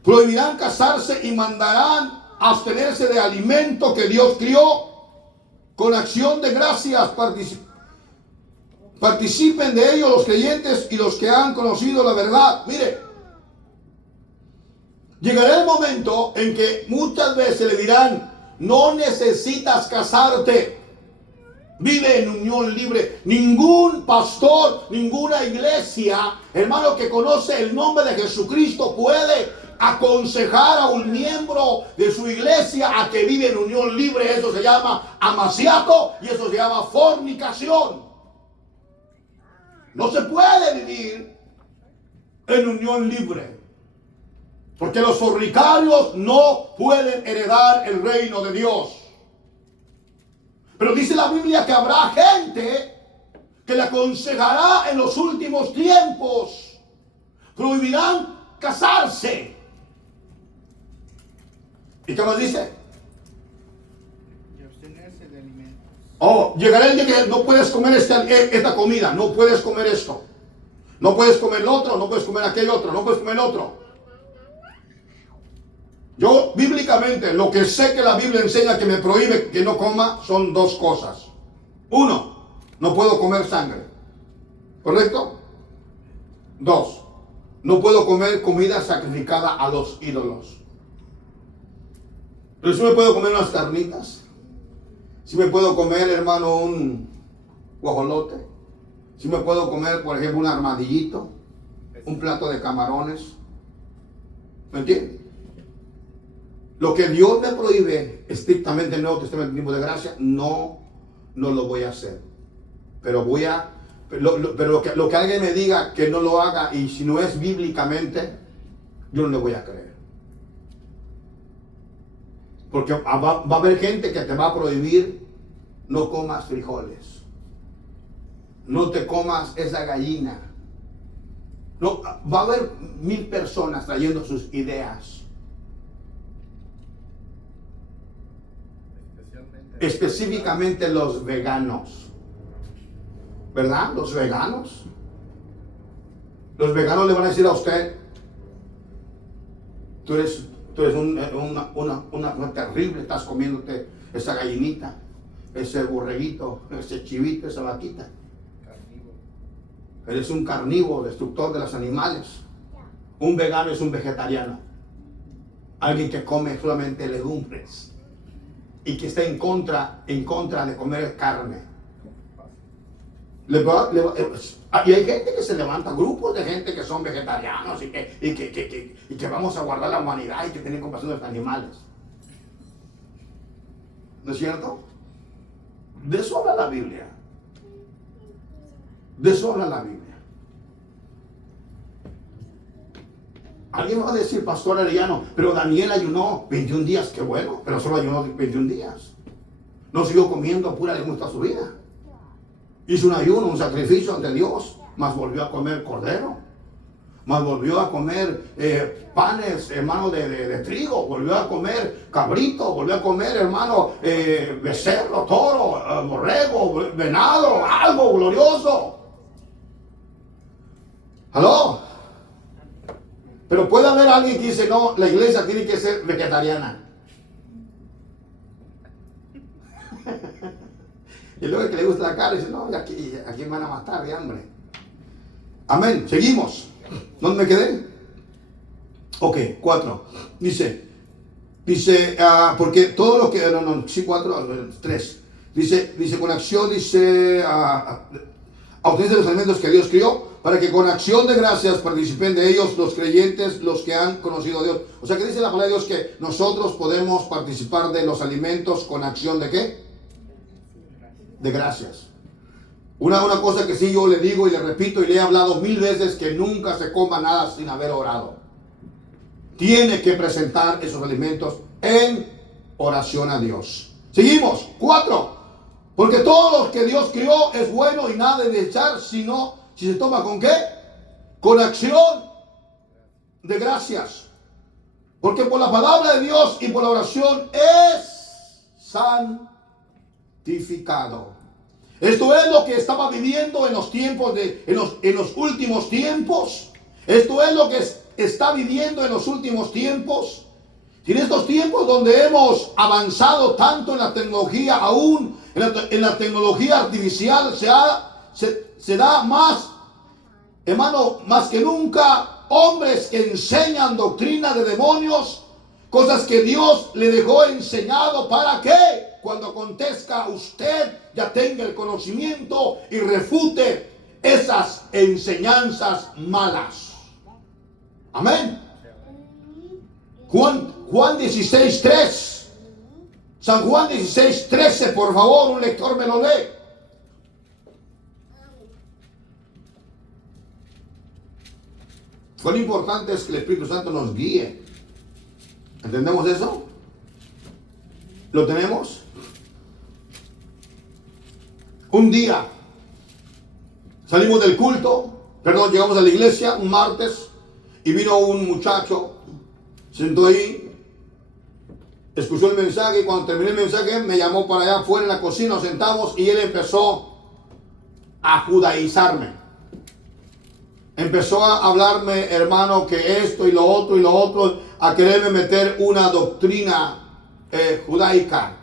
prohibirán casarse y mandarán abstenerse de alimento que Dios crió. Con acción de gracias participen de ello los creyentes y los que han conocido la verdad. Mire, llegará el momento en que muchas veces le dirán, no necesitas casarte, vive en unión libre. Ningún pastor, ninguna iglesia, hermano, que conoce el nombre de Jesucristo puede aconsejar a un miembro de su iglesia a que vive en unión libre. Eso se llama amaciato y eso se llama fornicación. No se puede vivir en unión libre, porque los fornicarios no pueden heredar el reino de Dios. Pero dice la Biblia que habrá gente que le aconsejará en los últimos tiempos. Prohibirán casarse. ¿Y qué más dice? Y abstenerse de alimentos. Oh, llegará el día que no puedes comer esta comida, no puedes comer esto, no puedes comer lo otro, no puedes comer aquel otro, no puedes comer el otro. Yo bíblicamente lo que sé que la Biblia enseña que me prohíbe que no coma son dos cosas. Uno, no puedo comer sangre, ¿correcto? Dos, no puedo comer comida sacrificada a los ídolos. Pero sí me puedo comer unas carnitas, sí me puedo comer, hermano, un guajolote, sí me puedo comer, por ejemplo, un armadillito, un plato de camarones. ¿Me entiendes? Lo que Dios me prohíbe estrictamente en el Nuevo Testamento, en tiempo de gracia, no lo voy a hacer. Pero lo que alguien me diga que no lo haga, y si no es bíblicamente, yo no le voy a creer. Porque va a haber gente que te va a prohibir, no comas frijoles, no te comas esa gallina. No, va a haber 1000 personas trayendo sus ideas. Específicamente los veganos, ¿verdad? Los veganos le van a decir a usted, tú eres una terrible, estás comiéndote esa gallinita, ese borreguito, ese chivito, esa vaquita. Carnívoro. Eres un carnívoro, destructor de los animales. Un vegano es un vegetariano, alguien que come solamente legumbres y que está en contra de comer carne. Y hay gente que se levanta, grupos de gente que son vegetarianos y que vamos a guardar la humanidad y que tienen compasión de los animales. ¿No es cierto? De eso habla la Biblia. De eso habla la Biblia. Alguien me va a decir, pastor Arellano, pero Daniel ayunó 21 días, qué bueno, pero solo ayunó 21 días. No siguió comiendo pura legumbre toda su vida. Hizo un ayuno, un sacrificio ante Dios, mas volvió a comer cordero, mas volvió a comer panes, hermano, de trigo, volvió a comer cabrito, volvió a comer, hermano, becerro, toro, borrego, venado, algo glorioso. ¿Aló? Pero puede haber alguien que dice, no, la iglesia tiene que ser vegetariana. Y luego el que le gusta la carne dice, no, aquí me van a matar de hambre. Amén. Seguimos. ¿Dónde me quedé? Ok, 4. Dice, porque todo lo que, sí, 4, 3. Dice, con acción, obtener los alimentos que Dios crió, para que con acción de gracias participen de ellos los creyentes, los que han conocido a Dios. O sea que dice la palabra de Dios que nosotros podemos participar de los alimentos con acción de ¿qué? De gracias. Una cosa que sí yo le digo y le repito y le he hablado 1000 veces, que nunca se coma nada sin haber orado. Tiene que presentar esos alimentos en oración a Dios. Seguimos. 4. Porque todo lo que Dios crió es bueno y nada de echar, sino si se toma con ¿qué? Con acción de gracias. Porque por la palabra de Dios y por la oración es santificado. Esto es lo que estaba viviendo en los tiempos en los últimos tiempos. Esto es lo que está viviendo en los últimos tiempos. Y en estos tiempos donde hemos avanzado tanto en la tecnología, aún en la tecnología artificial, se da más, hermano, más que nunca, hombres que enseñan doctrina de demonios, cosas que Dios le dejó enseñado para que cuando acontezca usted ya tenga el conocimiento y refute esas enseñanzas malas. Amén. Juan 16:3. San Juan 16:13, por favor, un lector me lo lee. Cuán importante es que el Espíritu Santo nos guíe. ¿Entendemos eso? ¿Lo tenemos? Un día salimos del culto, llegamos a la iglesia un martes y vino un muchacho, sentó ahí, escuchó el mensaje y cuando terminé el mensaje me llamó para allá afuera en la cocina, nos sentamos y él empezó a judaizarme. Empezó a hablarme, hermano, que esto y lo otro, a quererme meter una doctrina judaica,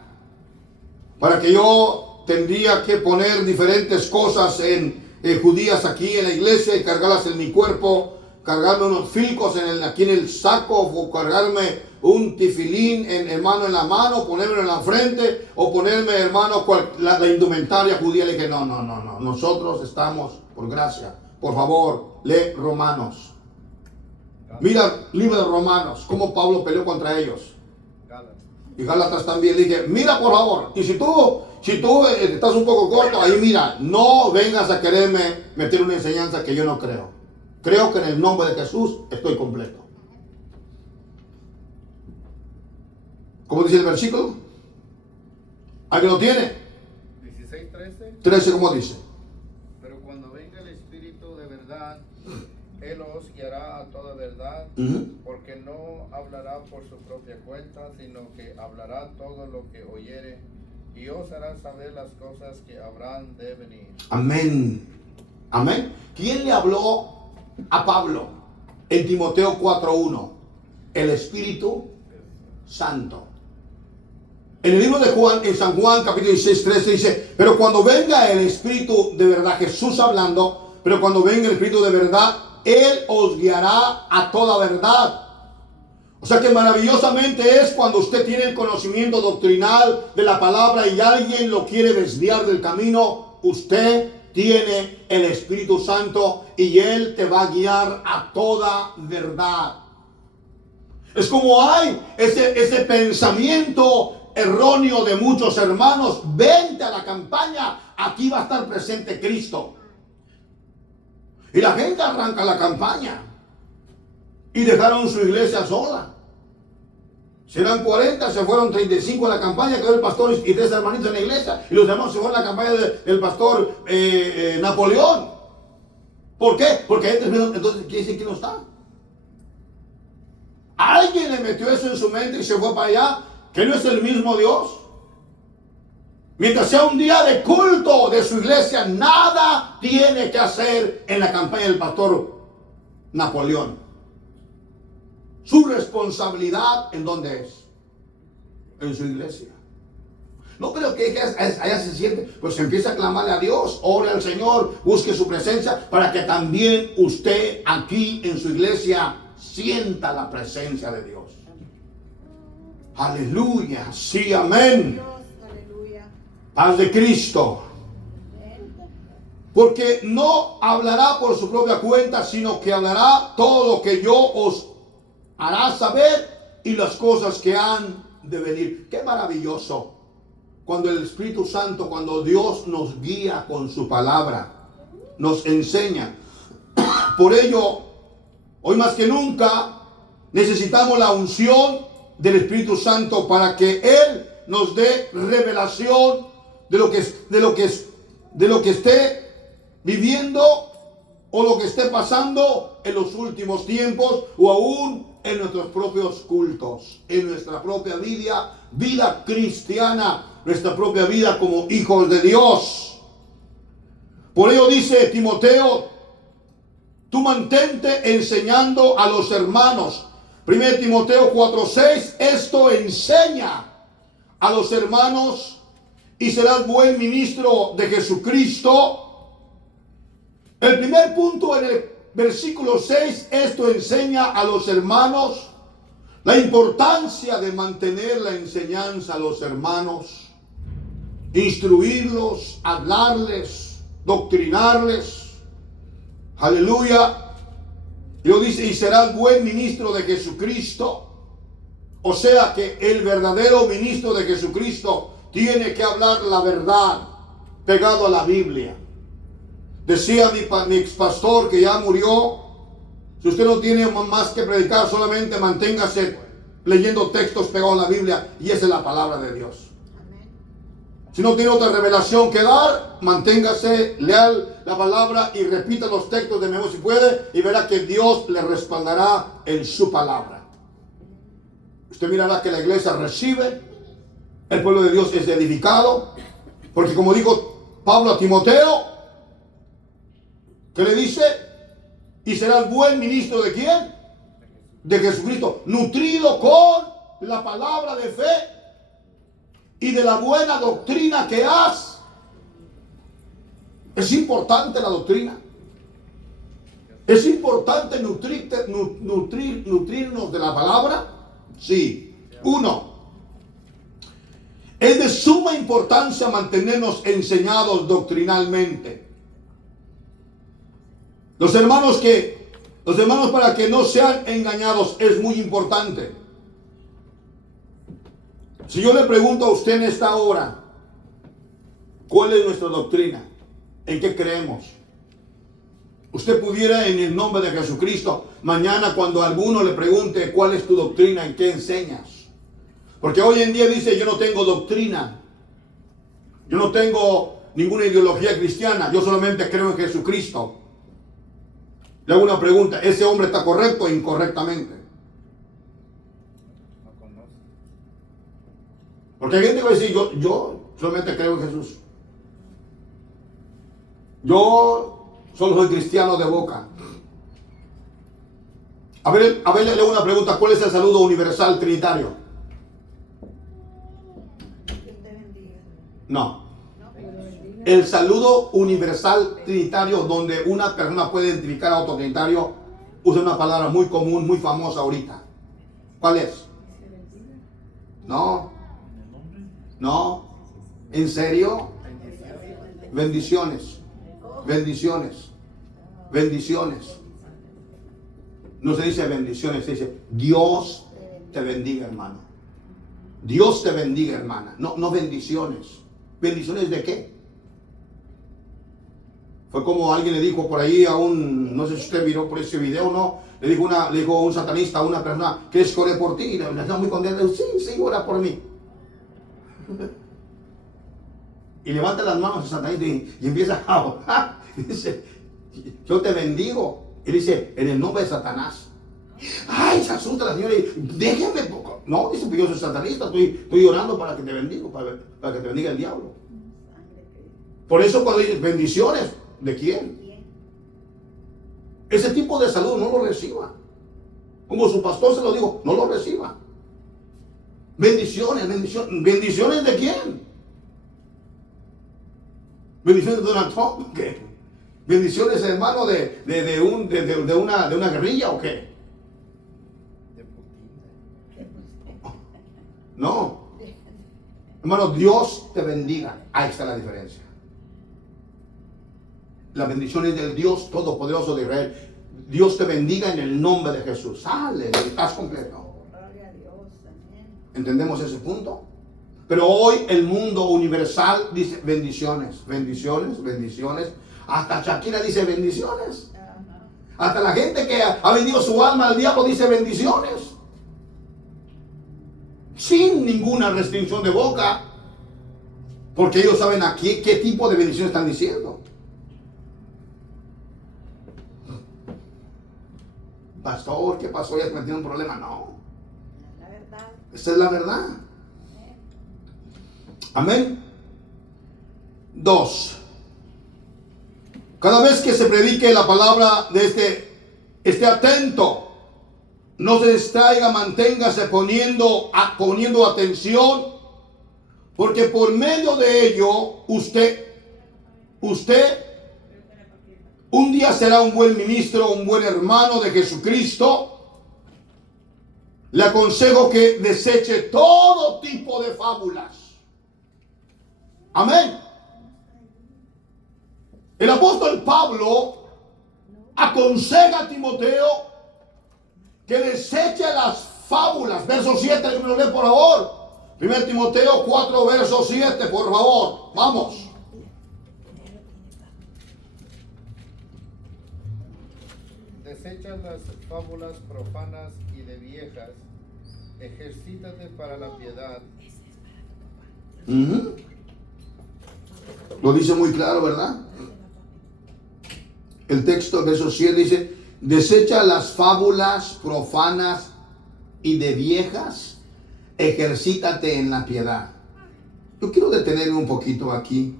para que yo tendría que poner diferentes cosas judías aquí en la iglesia y cargarlas en mi cuerpo, cargarme unos filcos aquí en el saco, o cargarme un tefilín, hermano, en la mano, ponérmelo en la frente, o ponerme, hermano, la indumentaria judía. Le dije, no, nosotros estamos por gracia. Por favor, lee Romanos. Mira el libro de Romanos, cómo Pablo peleó contra ellos. Y Gálatas también. Le dije, mira por favor, y si tú estás un poco corto, ahí mira, no vengas a quererme meter una enseñanza que yo no creo. Creo que en el nombre de Jesús estoy completo. ¿Cómo dice el versículo? ¿Alguien lo tiene? 16:13. 13, ¿cómo dice? Pero cuando venga el Espíritu de verdad, Él os guiará a toda verdad, porque no hablará por su propia cuenta, sino que hablará todo lo que oyere, y os hará saber las cosas que habrán de venir. Amén. Amén. ¿Quién le habló a Pablo en Timoteo 4:1? El Espíritu Santo. En el libro de Juan, en San Juan capítulo 16:13 dice, pero cuando venga el Espíritu de verdad, Jesús hablando, pero cuando venga el Espíritu de verdad, Él os guiará a toda verdad. O sea que maravillosamente es cuando usted tiene el conocimiento doctrinal de la palabra y alguien lo quiere desviar del camino, usted tiene el Espíritu Santo y Él te va a guiar a toda verdad. Es como hay ese pensamiento erróneo de muchos hermanos: vente a la campaña, aquí va a estar presente Cristo. Y la gente arranca la campaña y dejaron su iglesia sola. Serán 40, se fueron 35 a la campaña, quedó el pastor y 3 hermanitos en la iglesia, y los demás se fueron a la campaña del pastor Napoleón. ¿Por qué? Porque entonces quiere decir que no está. Alguien le metió eso en su mente y se fue para allá, que no es el mismo Dios. Mientras sea un día de culto de su iglesia, nada tiene que hacer en la campaña del pastor Napoleón. Su responsabilidad, ¿en dónde es? En su iglesia. No, pero que allá se siente. Pues empieza a clamarle a Dios, ore al Señor, busque su presencia, para que también usted aquí en su iglesia sienta la presencia de Dios. Aleluya, sí, amén. Dios, aleluya. Paz de Cristo. Porque no hablará por su propia cuenta, sino que hablará todo lo que yo os hará saber y las cosas que han de venir. Qué maravilloso cuando el Espíritu Santo, cuando Dios nos guía con su palabra, nos enseña. Por ello, hoy más que nunca necesitamos la unción del Espíritu Santo para que Él nos dé revelación de lo que esté viviendo o lo que esté pasando en los últimos tiempos, o aún en nuestros propios cultos, en nuestra propia vida cristiana, nuestra propia vida como hijos de Dios. Por ello dice Timoteo, tú mantente enseñando a los hermanos. 1 Timoteo 4:6, esto enseña a los hermanos y serás buen ministro de Jesucristo. El primer punto en el versículo 6, esto enseña a los hermanos la importancia de mantener la enseñanza a los hermanos, instruirlos, hablarles, doctrinarles. Aleluya. Dios dice, y serás buen ministro de Jesucristo. O sea que el verdadero ministro de Jesucristo tiene que hablar la verdad, pegado a la Biblia. Decía mi ex pastor que ya murió, si usted no tiene más que predicar, solamente manténgase leyendo textos pegados a la Biblia, y esa es la palabra de Dios. Si no tiene otra revelación que dar, manténgase, lea la palabra y repita los textos de memoria si puede, y verá que Dios le respaldará en su palabra. Usted mirará que la iglesia recibe, el pueblo de Dios es edificado, porque como dijo Pablo a Timoteo, ¿qué le dice? Y serás buen ministro ¿de quién? De Jesucristo, nutrido con la palabra de fe y de la buena doctrina que has. Es importante la doctrina. Es importante nutrirnos de la palabra. Sí. 1. Es de suma importancia mantenernos enseñados doctrinalmente. Los hermanos para que no sean engañados es muy importante. Si yo le pregunto a usted en esta hora, ¿cuál es nuestra doctrina? ¿En qué creemos? Usted pudiera, en el nombre de Jesucristo, mañana cuando alguno le pregunte cuál es tu doctrina, ¿en qué enseñas? Porque hoy en día dice, yo no tengo doctrina. Yo no tengo ninguna ideología cristiana. Yo solamente creo en Jesucristo. Le hago una pregunta, ¿ese hombre está correcto o incorrectamente? No conoce. Porque hay gente que va a decir, yo solamente creo en Jesús. Yo solo soy cristiano de boca. A ver, le hago una pregunta, ¿cuál es el saludo universal trinitario? No. El saludo universal trinitario, donde una persona puede identificar a otro trinitario, usa una palabra muy común, muy famosa ahorita. ¿Cuál es? No. No. ¿En serio? Bendiciones. Bendiciones. Bendiciones. No se dice bendiciones, se dice Dios te bendiga, hermano. Dios te bendiga, hermana. No bendiciones. ¿Bendiciones de qué? Fue como alguien le dijo por ahí a no sé si usted miró por ese video o no, le dijo un satanista a una persona, ¿quieres que ore por ti? Y le está muy contento, sí, ora por mí. Y levanta las manos el satanista y empieza a orar. Y dice, yo te bendigo. Y dice, en el nombre de Satanás. Ay, se asusta la señora y déjeme. No, dice, pues yo soy satanista, estoy orando para que te bendiga, para que te bendiga el diablo. Por eso cuando dices bendiciones, ¿de quién? Ese tipo de salud no lo reciba. Como su pastor se lo dijo, no lo reciba. Bendiciones, bendiciones. ¿Bendiciones de quién? ¿Bendiciones de Donald Trump o qué? ¿Bendiciones, hermano, de una guerrilla o qué? De Putin. No. Hermano, Dios te bendiga. Ahí está la diferencia. Las bendiciones del Dios Todopoderoso de Israel. Dios te bendiga en el nombre de Jesús. Sale, estás completo. Gloria a Dios, amén. ¿Entendemos ese punto? Pero hoy el mundo universal dice bendiciones, bendiciones, bendiciones. Hasta Shakira dice bendiciones. Ajá. Hasta la gente que ha vendido su alma al diablo dice bendiciones. Sin ninguna restricción de boca. Porque ellos saben aquí qué tipo de bendición están diciendo. Pastor, ¿qué pasó? ¿Ya me tiene un problema? No. La verdad. Esa es la verdad. Amén. 2. Cada vez que se predique la palabra de esté atento. No se distraiga, manténgase poniendo atención. Porque por medio de ello, usted un día será un buen ministro, un buen hermano de Jesucristo. Le aconsejo que deseche todo tipo de fábulas. Amén. El apóstol Pablo aconseja a Timoteo que deseche las fábulas. Verso 7, que me lo lee por favor. 1 Timoteo 4, verso 7, por favor. Vamos. Desecha las fábulas profanas y de viejas. Ejercítate para la piedad. Lo dice muy claro, ¿verdad? El texto, verso 7 dice, desecha las fábulas profanas y de viejas, ejercítate en la piedad. Yo quiero detenerme un poquito aquí,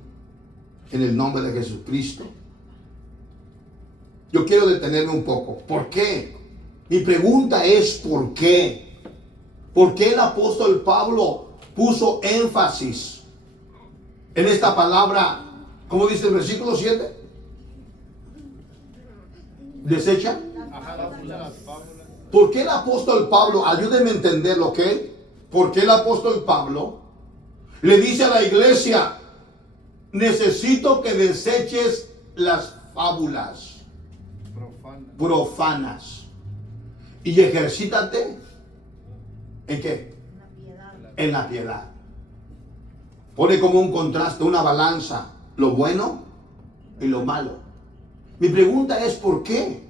en el nombre de Jesucristo. Yo quiero detenerme un poco. ¿Por qué? Mi pregunta es ¿por qué? ¿Por qué el apóstol Pablo puso énfasis en esta palabra? ¿Cómo dice el versículo 7? ¿Desecha? Las fábulas. ¿Por qué el apóstol Pablo, ayúdenme a entenderlo, ¿ok? ¿Por qué el apóstol Pablo le dice a la iglesia, necesito que deseches las fábulas profanas y ejercítate en qué? En la piedad. Pone como un contraste, una balanza, lo bueno y lo malo. Mi pregunta es ¿por qué?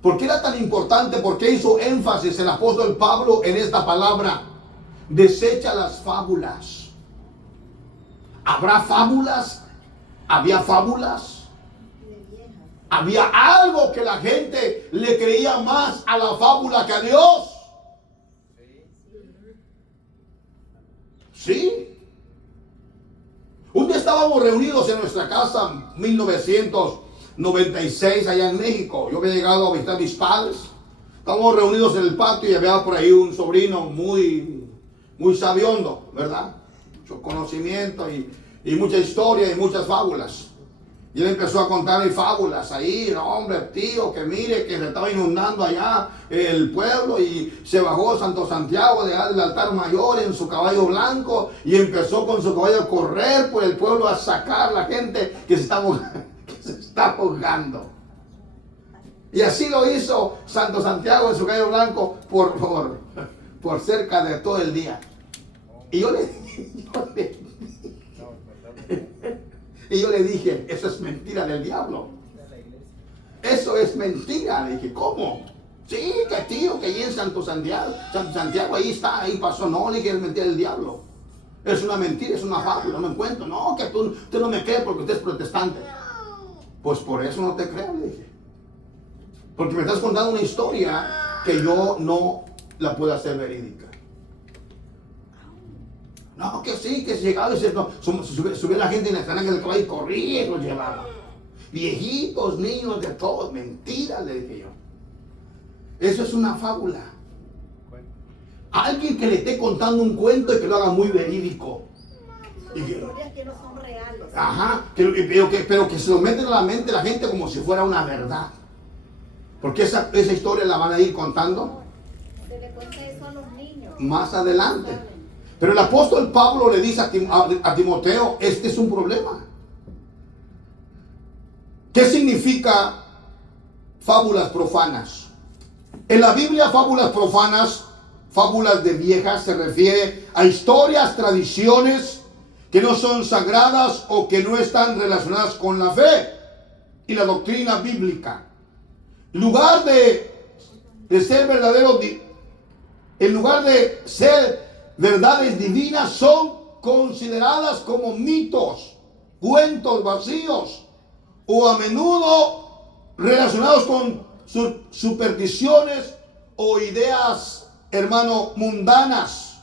¿Por qué era tan importante? ¿Por qué hizo énfasis el apóstol Pablo en esta palabra? Desecha las fábulas. ¿Habrá fábulas? ¿Había fábulas? Había algo que la gente le creía más a la fábula que a Dios. Sí. Un día estábamos reunidos en nuestra casa, 1996, allá en México. Yo había llegado a visitar a mis padres. Estábamos reunidos en el patio y había por ahí un sobrino muy sabiondo, ¿verdad? Mucho conocimiento y mucha historia y muchas fábulas. Y él empezó a contarme fábulas ahí, no, hombre, tío, que mire que se estaba inundando allá el pueblo y se bajó Santo Santiago del altar mayor en su caballo blanco y empezó con su caballo a correr por el pueblo a sacar a la gente que se está ahogando. Y así lo hizo Santo Santiago en su caballo blanco por cerca de todo el día. Y yo le dije, eso es mentira del diablo. Eso es mentira. Le dije, ¿cómo? Sí, que tío, que ahí en Santo Santiago, ahí está, ahí pasó. No, le dije, es mentira del diablo. Es una mentira, es una fábula, no me encuentro. No, que tú no me crees porque usted es protestante. Pues por eso no te creo, le dije. Porque me estás contando una historia que yo no la puedo hacer verídica. No, que sí, que se llegaba y subía la gente en el canal del caballo y corría y los llevaba. Viejitos, niños, de todos. Mentira, le dije yo. Eso es una fábula. Alguien que le esté contando un cuento y que lo haga muy verídico. Son historias que no son reales. Ajá, pero que se lo meten a la mente la gente como si fuera una verdad. Porque esa historia la van a ir contando Se le cuenta eso a los niños. más adelante. Pero el apóstol Pablo le dice a Timoteo, este es un problema. ¿Qué significa fábulas profanas? En la Biblia, fábulas profanas, fábulas de viejas, se refiere a historias, tradiciones que no son sagradas o que no están relacionadas con la fe y la doctrina bíblica. En lugar de ser verdaderos, en lugar de ser verdades divinas, son consideradas como mitos, cuentos vacíos o a menudo relacionados con supersticiones o ideas, hermano, mundanas.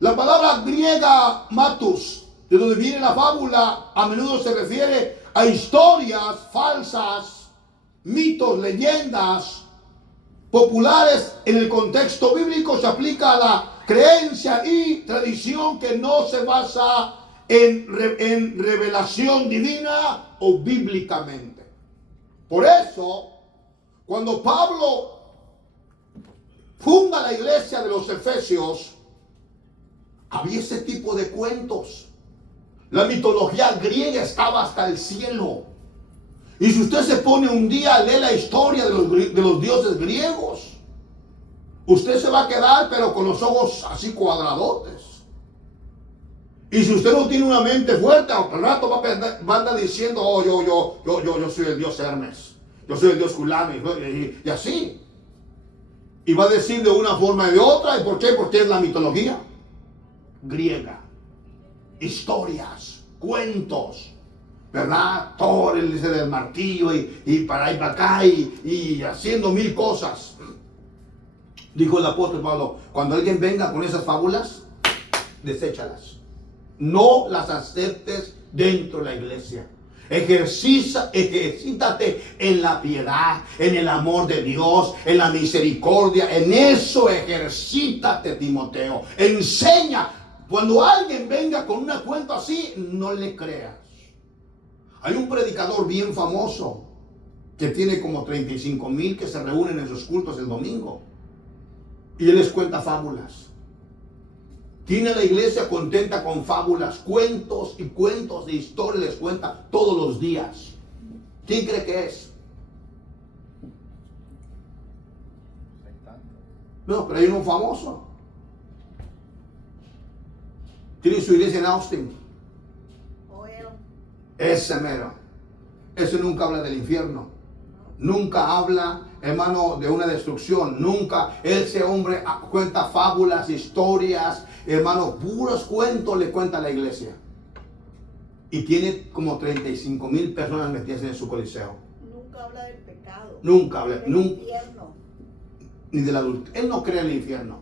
La palabra griega matus, de donde viene la fábula, a menudo se refiere a historias falsas, mitos, leyendas populares. En el contexto bíblico se aplica a la creencia y tradición que no se basa en revelación divina o bíblicamente. Por eso, cuando Pablo funda la iglesia de los Efesios, había ese tipo de cuentos. La mitología griega estaba hasta el cielo. Y si usted se pone un día a leer la historia de los dioses griegos, usted se va a quedar pero con los ojos así cuadradotes. Y si usted no tiene una mente fuerte, al rato va a andar diciendo, oh, yo soy el dios Hermes, yo soy el dios Culano, y así. Y va a decir de una forma y de otra. ¿Y por qué? Porque es la mitología griega. Historias, cuentos, ¿verdad? Thor, el del martillo, y para ahí para acá, y haciendo mil cosas. Dijo el apóstol Pablo, cuando alguien venga con esas fábulas, deséchalas. No las aceptes dentro de la iglesia. Ejercítate en la piedad, en el amor de Dios, en la misericordia. En eso ejercítate, Timoteo. Enseña. Cuando alguien venga con una cuenta así, no le creas. Hay un predicador bien famoso que tiene como 35,000 que se reúnen en sus cultos el domingo. Y él les cuenta fábulas. Tiene la iglesia contenta con fábulas, cuentos y cuentos de historia, les cuenta todos los días. ¿Quién cree que es? No, pero hay uno famoso. Tiene su iglesia en Austin. Ese mero. Ese nunca habla del infierno. Nunca habla, hermano, de una destrucción. Nunca. Ese hombre cuenta fábulas, historias, hermano, puros cuentos le cuenta a la iglesia. Y tiene como 35,000 personas metidas en su coliseo. Nunca habla del pecado. Nunca habla. Del infierno. Ni del adulto. Él no cree en el infierno.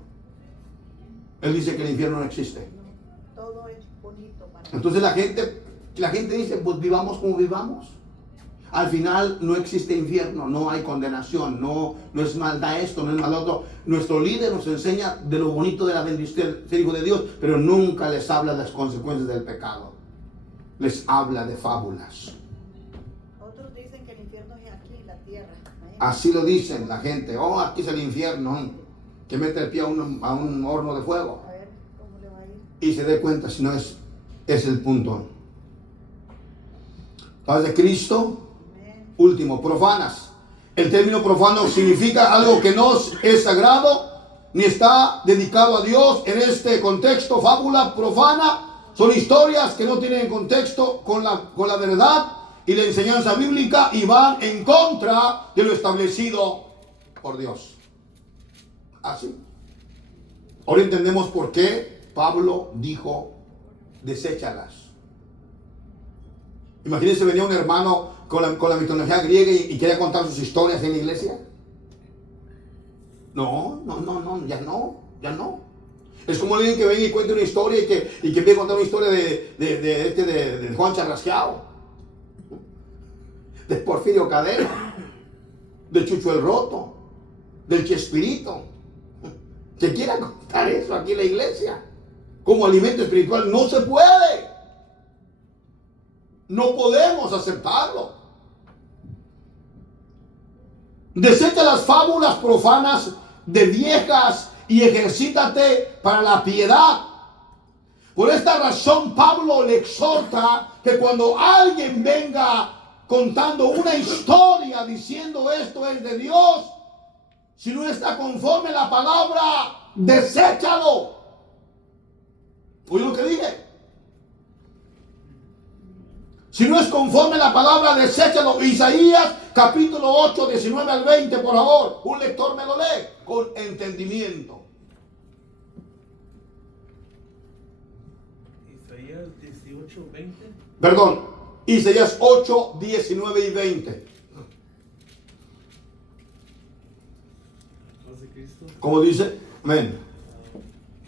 Él dice que el infierno no existe. No, todo es bonito para Entonces la gente dice, pues vivamos como vivamos. Al final no existe infierno, no hay condenación, no es maldad esto, no es maldad otro. Nuestro líder nos enseña de lo bonito de la bendición ser hijo de Dios, pero nunca les habla de las consecuencias del pecado. Les habla de fábulas. Otros dicen que el infierno es aquí, en la tierra. Así lo dicen la gente. Oh, aquí es el infierno, que mete el pie a un horno de fuego. A ver cómo le va a ir. Y se dé cuenta si no es el punto. Paz de Cristo. Último, profanas. El término profano significa algo que no es sagrado ni está dedicado a Dios. En este contexto, fábula profana son historias que no tienen contexto con la verdad y la enseñanza bíblica y van en contra de lo establecido por Dios. Así. Ahora entendemos por qué Pablo dijo, deséchalas. Imagínense, venía un hermano con la mitología griega y quería contar sus historias en la iglesia. No, ya no. Es como alguien que venga y cuente una historia y que empiece a contar una historia de Juan Charrasqueado, de Porfirio Cadena, de Chucho el Roto, del Chespirito. Que quiera contar eso aquí en la iglesia. como alimento espiritual. No se puede. No podemos aceptarlo. Desecha las fábulas profanas de viejas y ejercítate para la piedad. Por esta razón Pablo le exhorta que cuando alguien venga contando una historia diciendo esto es de Dios, si no está conforme a la palabra, deséchalo. ¿Oye lo que dije? Si no es conforme a la palabra, deséchalo. Isaías capítulo 8, 19 al 20, por favor. Un lector me lo lee con entendimiento. Isaías 18, 20. Perdón, Isaías 8, 19 y 20. Paz de Cristo. ¿Cómo dice? Amén.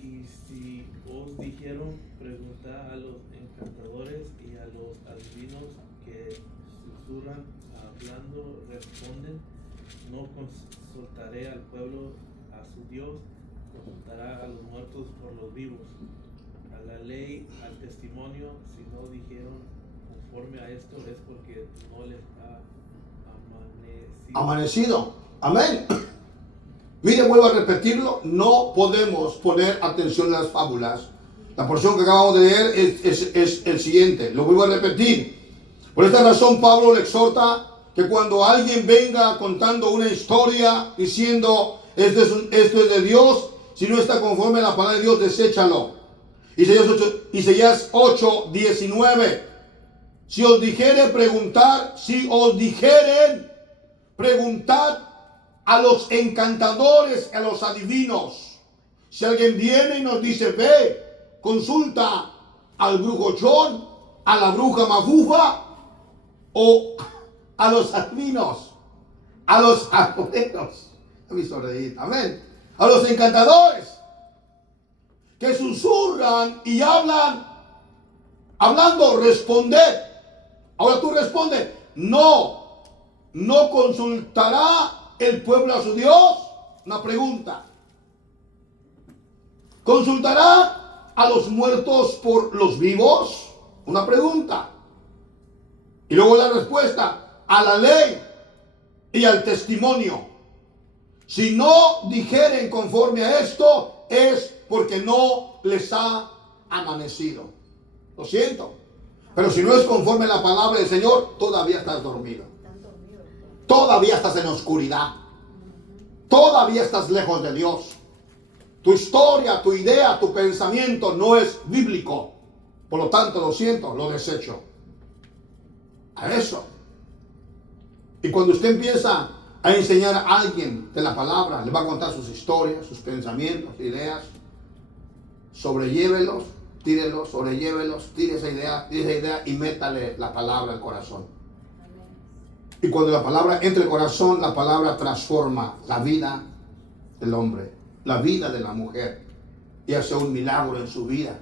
Y si os dijeron, preguntad a los encantadores y a los adivinos que susurran hablando, responden, no consultaré al pueblo a su Dios, consultará a los muertos por los vivos, a la ley, al testimonio. Si no dijeron conforme a esto, es porque no les ha Amanecido. Amén. Mire, vuelvo a repetirlo, no podemos poner atención a las fábulas. La porción que acabamos de leer es el siguiente, lo vuelvo a repetir. Por esta razón Pablo le exhorta que cuando alguien venga contando una historia diciendo esto es de Dios, si no está conforme a la palabra de Dios, deséchalo. Isaías 8, 19. Si os dijeren, preguntad a los encantadores, a los adivinos. Si alguien viene y nos dice, ve, consulta al brujochón, a la bruja mafufa, o a los adivinos, a los agoreros. Amén. A los encantadores que susurran y hablan, hablando, responded. Ahora tú responde, no consultará el pueblo a su Dios. Una pregunta. ¿Consultará a los muertos por los vivos? Una pregunta. Y luego la respuesta, a la ley y al testimonio. Si no dijeren conforme a esto, es porque no les ha amanecido. Lo siento. Pero si no es conforme a la palabra del Señor, todavía estás dormido. Todavía estás en oscuridad. Todavía estás lejos de Dios. Tu historia, tu idea, tu pensamiento no es bíblico. Por lo tanto, lo siento, lo desecho. A eso. Y cuando usted empieza a enseñar a alguien de la palabra, le va a contar sus historias, sus pensamientos, ideas, sobrellévelos, tírelos, sobrellévelos, tire esa idea y métale la palabra al corazón. Y cuando la palabra entra al corazón, la palabra transforma la vida del hombre, la vida de la mujer, y hace un milagro en su vida.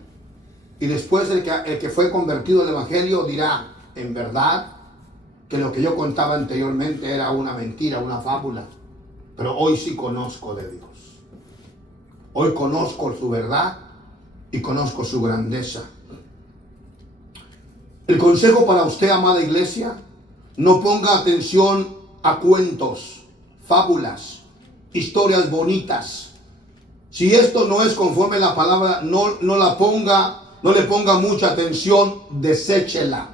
Y después el que fue convertido al evangelio dirá, en verdad, que lo que yo contaba anteriormente era una mentira, una fábula. Pero hoy sí conozco de Dios. Hoy conozco su verdad y conozco su grandeza. El consejo para usted, amada iglesia, no ponga atención a cuentos, fábulas, historias bonitas. Si esto no es conforme a la palabra, no le ponga mucha atención, deséchela.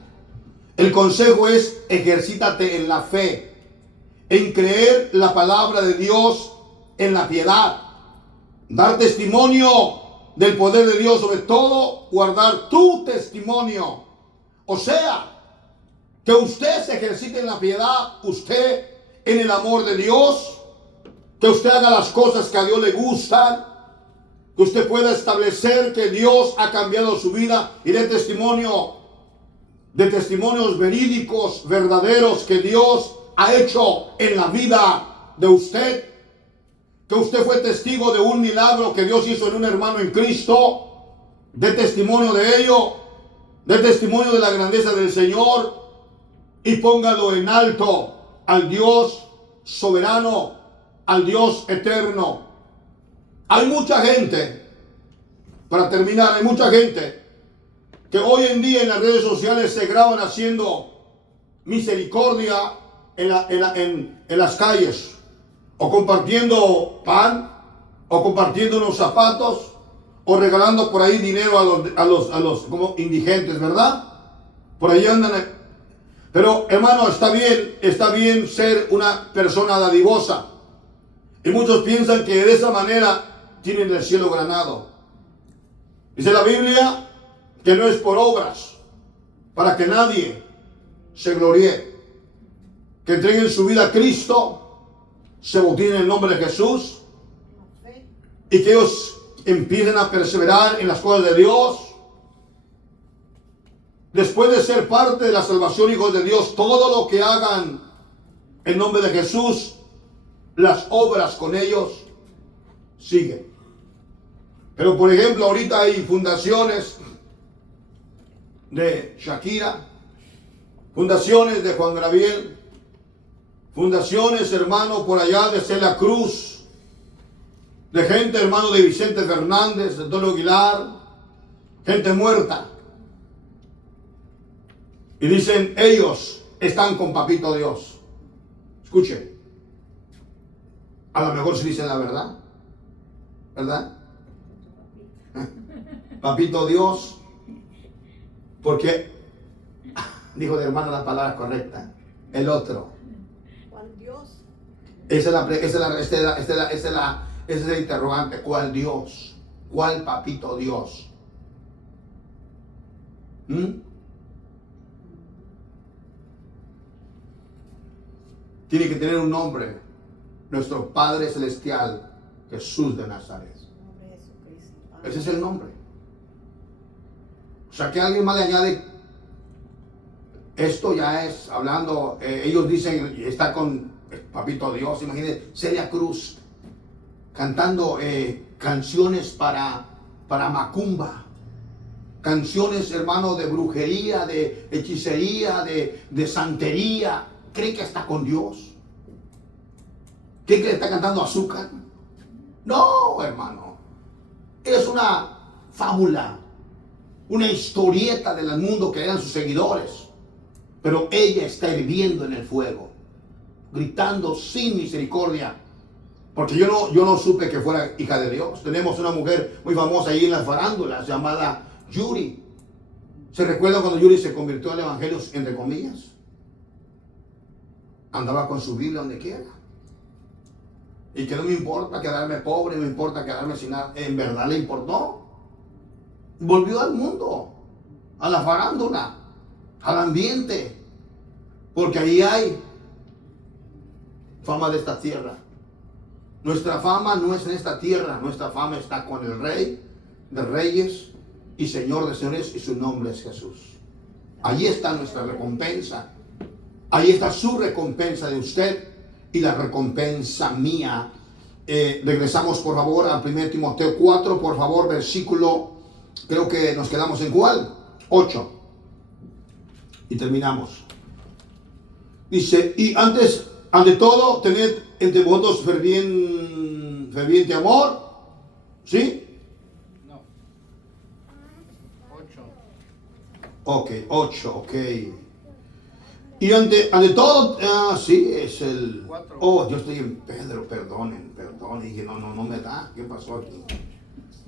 El consejo es ejercítate en la fe, en creer la palabra de Dios, en la piedad, dar testimonio del poder de Dios, sobre todo guardar tu testimonio. O sea, que usted se ejercite en la piedad, usted en el amor de Dios, que usted haga las cosas que a Dios le gustan, que usted pueda establecer que Dios ha cambiado su vida y dé testimonio de testimonios verídicos, verdaderos, que Dios ha hecho en la vida de usted, que usted fue testigo de un milagro que Dios hizo en un hermano en Cristo, dé testimonio de ello, dé testimonio de la grandeza del Señor y póngalo en alto al Dios soberano, al Dios eterno. Hay mucha gente para terminar, hay mucha gente que hoy en día en las redes sociales se graban haciendo misericordia en las calles, o compartiendo pan, o compartiendo unos zapatos, o regalando por ahí dinero a los como indigentes, ¿verdad? Por ahí andan. Pero hermano, está bien ser una persona dadivosa. Y muchos piensan que de esa manera tienen el cielo ganado. Dice la Biblia que no es por obras, para que nadie se gloríe. Que entreguen su vida a Cristo, se bauticen en el nombre de Jesús, y que ellos empiecen a perseverar en las cosas de Dios. Después de ser parte de la salvación, hijos de Dios, todo lo que hagan en nombre de Jesús, las obras con ellos siguen. Pero por ejemplo, ahorita hay fundaciones de Shakira, fundaciones de Juan Gabriel, fundaciones, hermano, por allá de Celia Cruz, de gente, hermano, de Vicente Fernández, de Antonio Aguilar, gente muerta. Y dicen, ellos están con Papito Dios. Escuchen, a lo mejor se dicen la verdad, ¿verdad? Papito Dios, porque dijo de hermano la palabra correcta, el otro. ¿Cuál Dios? Ese es el interrogante. ¿Cuál Dios? ¿Cuál Papito Dios? Tiene que tener un nombre. Nuestro Padre Celestial, Jesús de Nazaret. Ese es el nombre. O sea, que alguien más le añade, esto ya es hablando, ellos dicen, está con Papito Dios, imagínense, Celia Cruz, cantando canciones para macumba, canciones, hermano, de brujería, de hechicería, de santería. ¿Cree que está con Dios? ¿Cree que está cantando azúcar? No, hermano. Es una fábula, una historieta del mundo que eran sus seguidores. Pero ella está hirviendo en el fuego, gritando sin misericordia. Porque yo no supe que fuera hija de Dios. Tenemos una mujer muy famosa ahí en las farándulas llamada Yuri. ¿Se recuerda cuando Yuri se convirtió al evangelio, entre comillas? Andaba con su Biblia donde quiera. Y que no me importa quedarme pobre, no me importa quedarme sin nada. En verdad le importó. Volvió al mundo, a la farándula, al ambiente. Porque ahí hay fama de esta tierra. Nuestra fama no es en esta tierra. Nuestra fama está con el Rey de Reyes y Señor de Señores, y su nombre es Jesús. Allí está nuestra recompensa. Ahí está su recompensa de usted y la recompensa mía. Regresamos por favor a 1 Timoteo 4, por favor, versículo, creo que nos quedamos en ¿cuál? 8. Y terminamos. Dice, y ante todo, tened entre vosotros ferviente amor. ¿Sí? No. 8. Ok, 8, ok. Y ante todo, sí, es el... 4. Oh, yo estoy en Pedro, perdón. Dije, no me da. ¿Qué pasó aquí?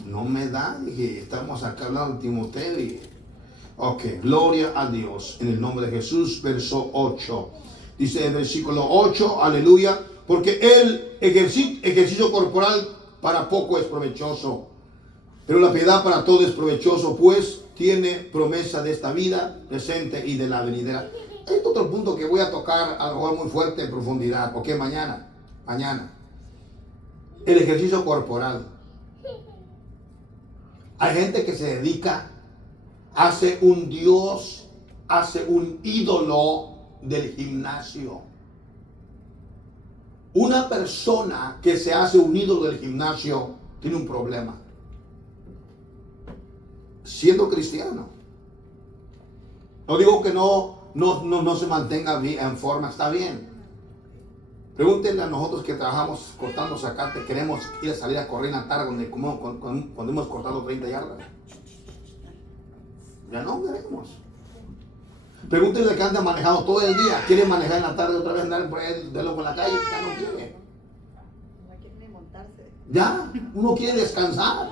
No me da. Dije, estamos acá hablando de Timoteo. Ok, gloria a Dios. En el nombre de Jesús, verso 8. Dice el versículo 8, aleluya. Porque el ejercicio corporal para poco es provechoso, pero la piedad para todo es provechoso, pues tiene promesa de esta vida presente y de la venidera. Hay otro punto que voy a tocar a lo mejor muy fuerte en profundidad. Ok, mañana. El ejercicio corporal. Hay gente que se dedica, hace un dios, hace un ídolo del gimnasio. Una persona que se hace un ídolo del gimnasio tiene un problema. Siendo cristiano. No digo que no se mantenga en forma, está bien. Pregúntenle a nosotros que trabajamos cortando zacate, queremos ir a salir a correr en la tarde cuando hemos cortado 30 yardas. Ya no queremos. Pregúntenle que anda manejando todo el día, quiere manejar en la tarde otra vez, andar por ahí de loco en la calle, ya no quiere. No quiere ni montarse. Ya, uno quiere descansar.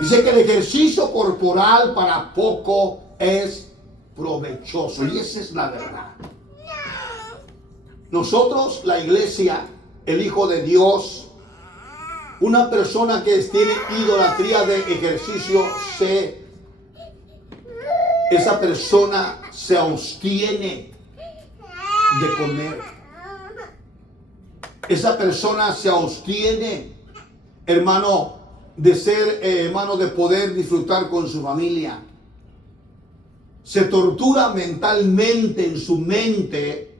Dice que el ejercicio corporal para poco es provechoso, y esa es la verdad. Nosotros, la iglesia, el Hijo de Dios, una persona que tiene idolatría de ejercicio, esa persona se abstiene de comer. Esa persona se abstiene, hermano, de ser, hermano, de poder disfrutar con su familia. Se tortura mentalmente en su mente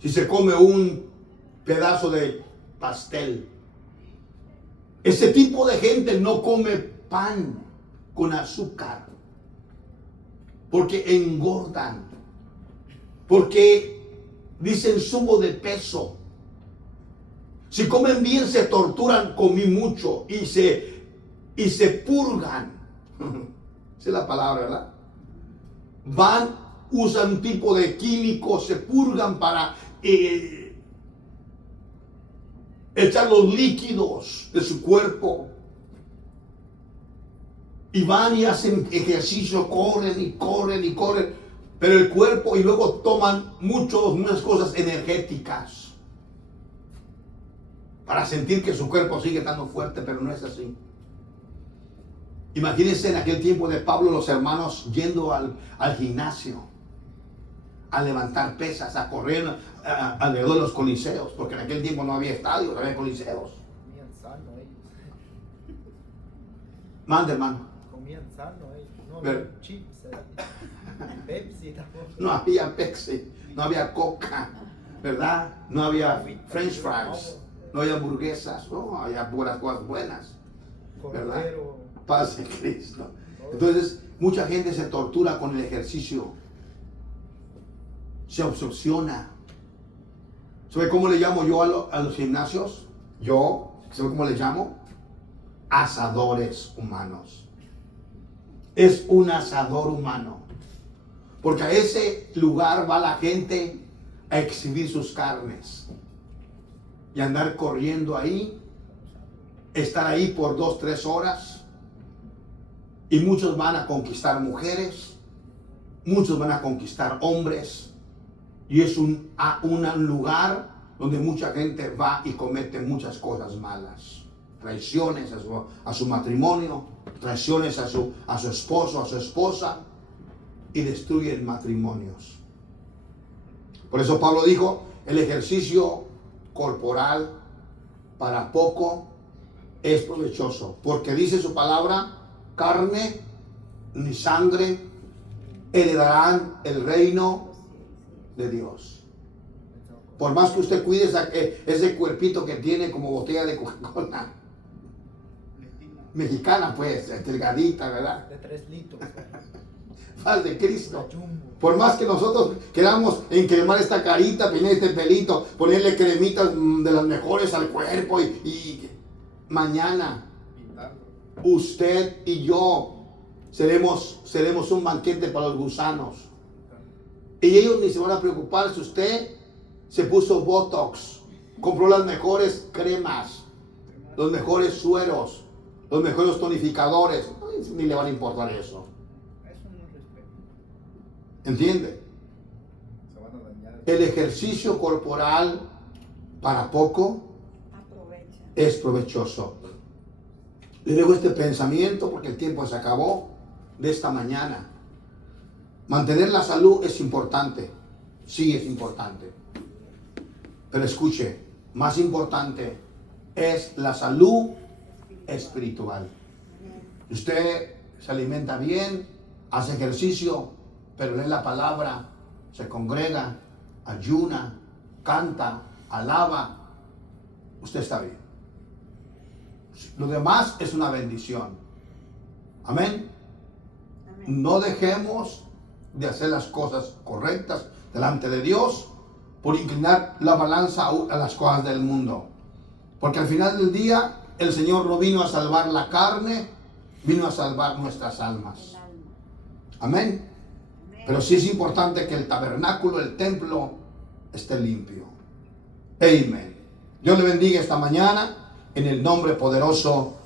si se come un pedazo de pastel. Ese tipo de gente no come pan con azúcar porque engordan, porque dicen subo de peso. Si comen bien se torturan, comí mucho, y se purgan. Esa es la palabra, ¿verdad? Usan un tipo de químicos, se purgan para echar los líquidos de su cuerpo. Y van y hacen ejercicio, corren y corren y corren. Pero el cuerpo, y luego toman muchas cosas energéticas para sentir que su cuerpo sigue estando fuerte, pero no es así. Imagínense en aquel tiempo de Pablo, los hermanos yendo al gimnasio, a levantar pesas, a correr alrededor de los coliseos, porque en aquel tiempo no había estadios, había coliseos. Comían sano ellos. Mande, hermano. Comían sano ellos. No Pero- había chips, Pepsi tampoco. No había Pepsi, no había Coca, ¿verdad? No había French fries, no había hamburguesas, no, había puras cosas buenas. Cordero. Paz de Cristo. Entonces, mucha gente se tortura con el ejercicio. Se obsesiona. ¿Sabe cómo le llamo yo a los gimnasios? ¿Sabe cómo le llamo? Asadores humanos. Es un asador humano. Porque a ese lugar va la gente a exhibir sus carnes. Y andar corriendo ahí. Estar ahí por 2-3 horas. Y muchos van a conquistar mujeres. Muchos van a conquistar hombres. Y es un lugar donde mucha gente va y comete muchas cosas malas. Traiciones a su matrimonio, traiciones a su esposo, a su esposa, y destruyen matrimonios. Por eso Pablo dijo, el ejercicio corporal para poco es provechoso, porque dice su palabra, carne ni sangre heredarán el reino de Dios. Por más que usted cuide ese cuerpito que tiene como botella de Coca-Cola mexicana, pues, delgadita, ¿verdad? De 3 litros. Paz de Cristo. La Jumbo. Por más que nosotros queramos encremar esta carita, poner este pelito, ponerle cremitas de las mejores al cuerpo, y mañana Pintarlo. usted y yo seremos un banquete para los gusanos. Y ellos ni se van a preocupar si usted se puso Botox, compró las mejores cremas, los mejores sueros, los mejores tonificadores. Ni le van a importar eso. Eso no respeto. ¿Entiende? Se van a dañar. El ejercicio corporal para poco Aprovecha. es provechoso. Le dejo este pensamiento porque el tiempo se acabó de esta mañana. Mantener la salud es importante. Sí, es importante. Pero escuche, más importante es la salud espiritual. Usted se alimenta bien, hace ejercicio, pero lee la palabra, se congrega, ayuna, canta, alaba. Usted está bien. Lo demás es una bendición. Amén. Amén. No dejemos de hacer las cosas correctas delante de Dios, por inclinar la balanza a las cosas del mundo. Porque al final del día, el Señor no vino a salvar la carne, vino a salvar nuestras almas. El alma. Amén. Amén. Pero sí es importante que el tabernáculo, el templo, esté limpio. Amén. Dios le bendiga esta mañana en el nombre poderoso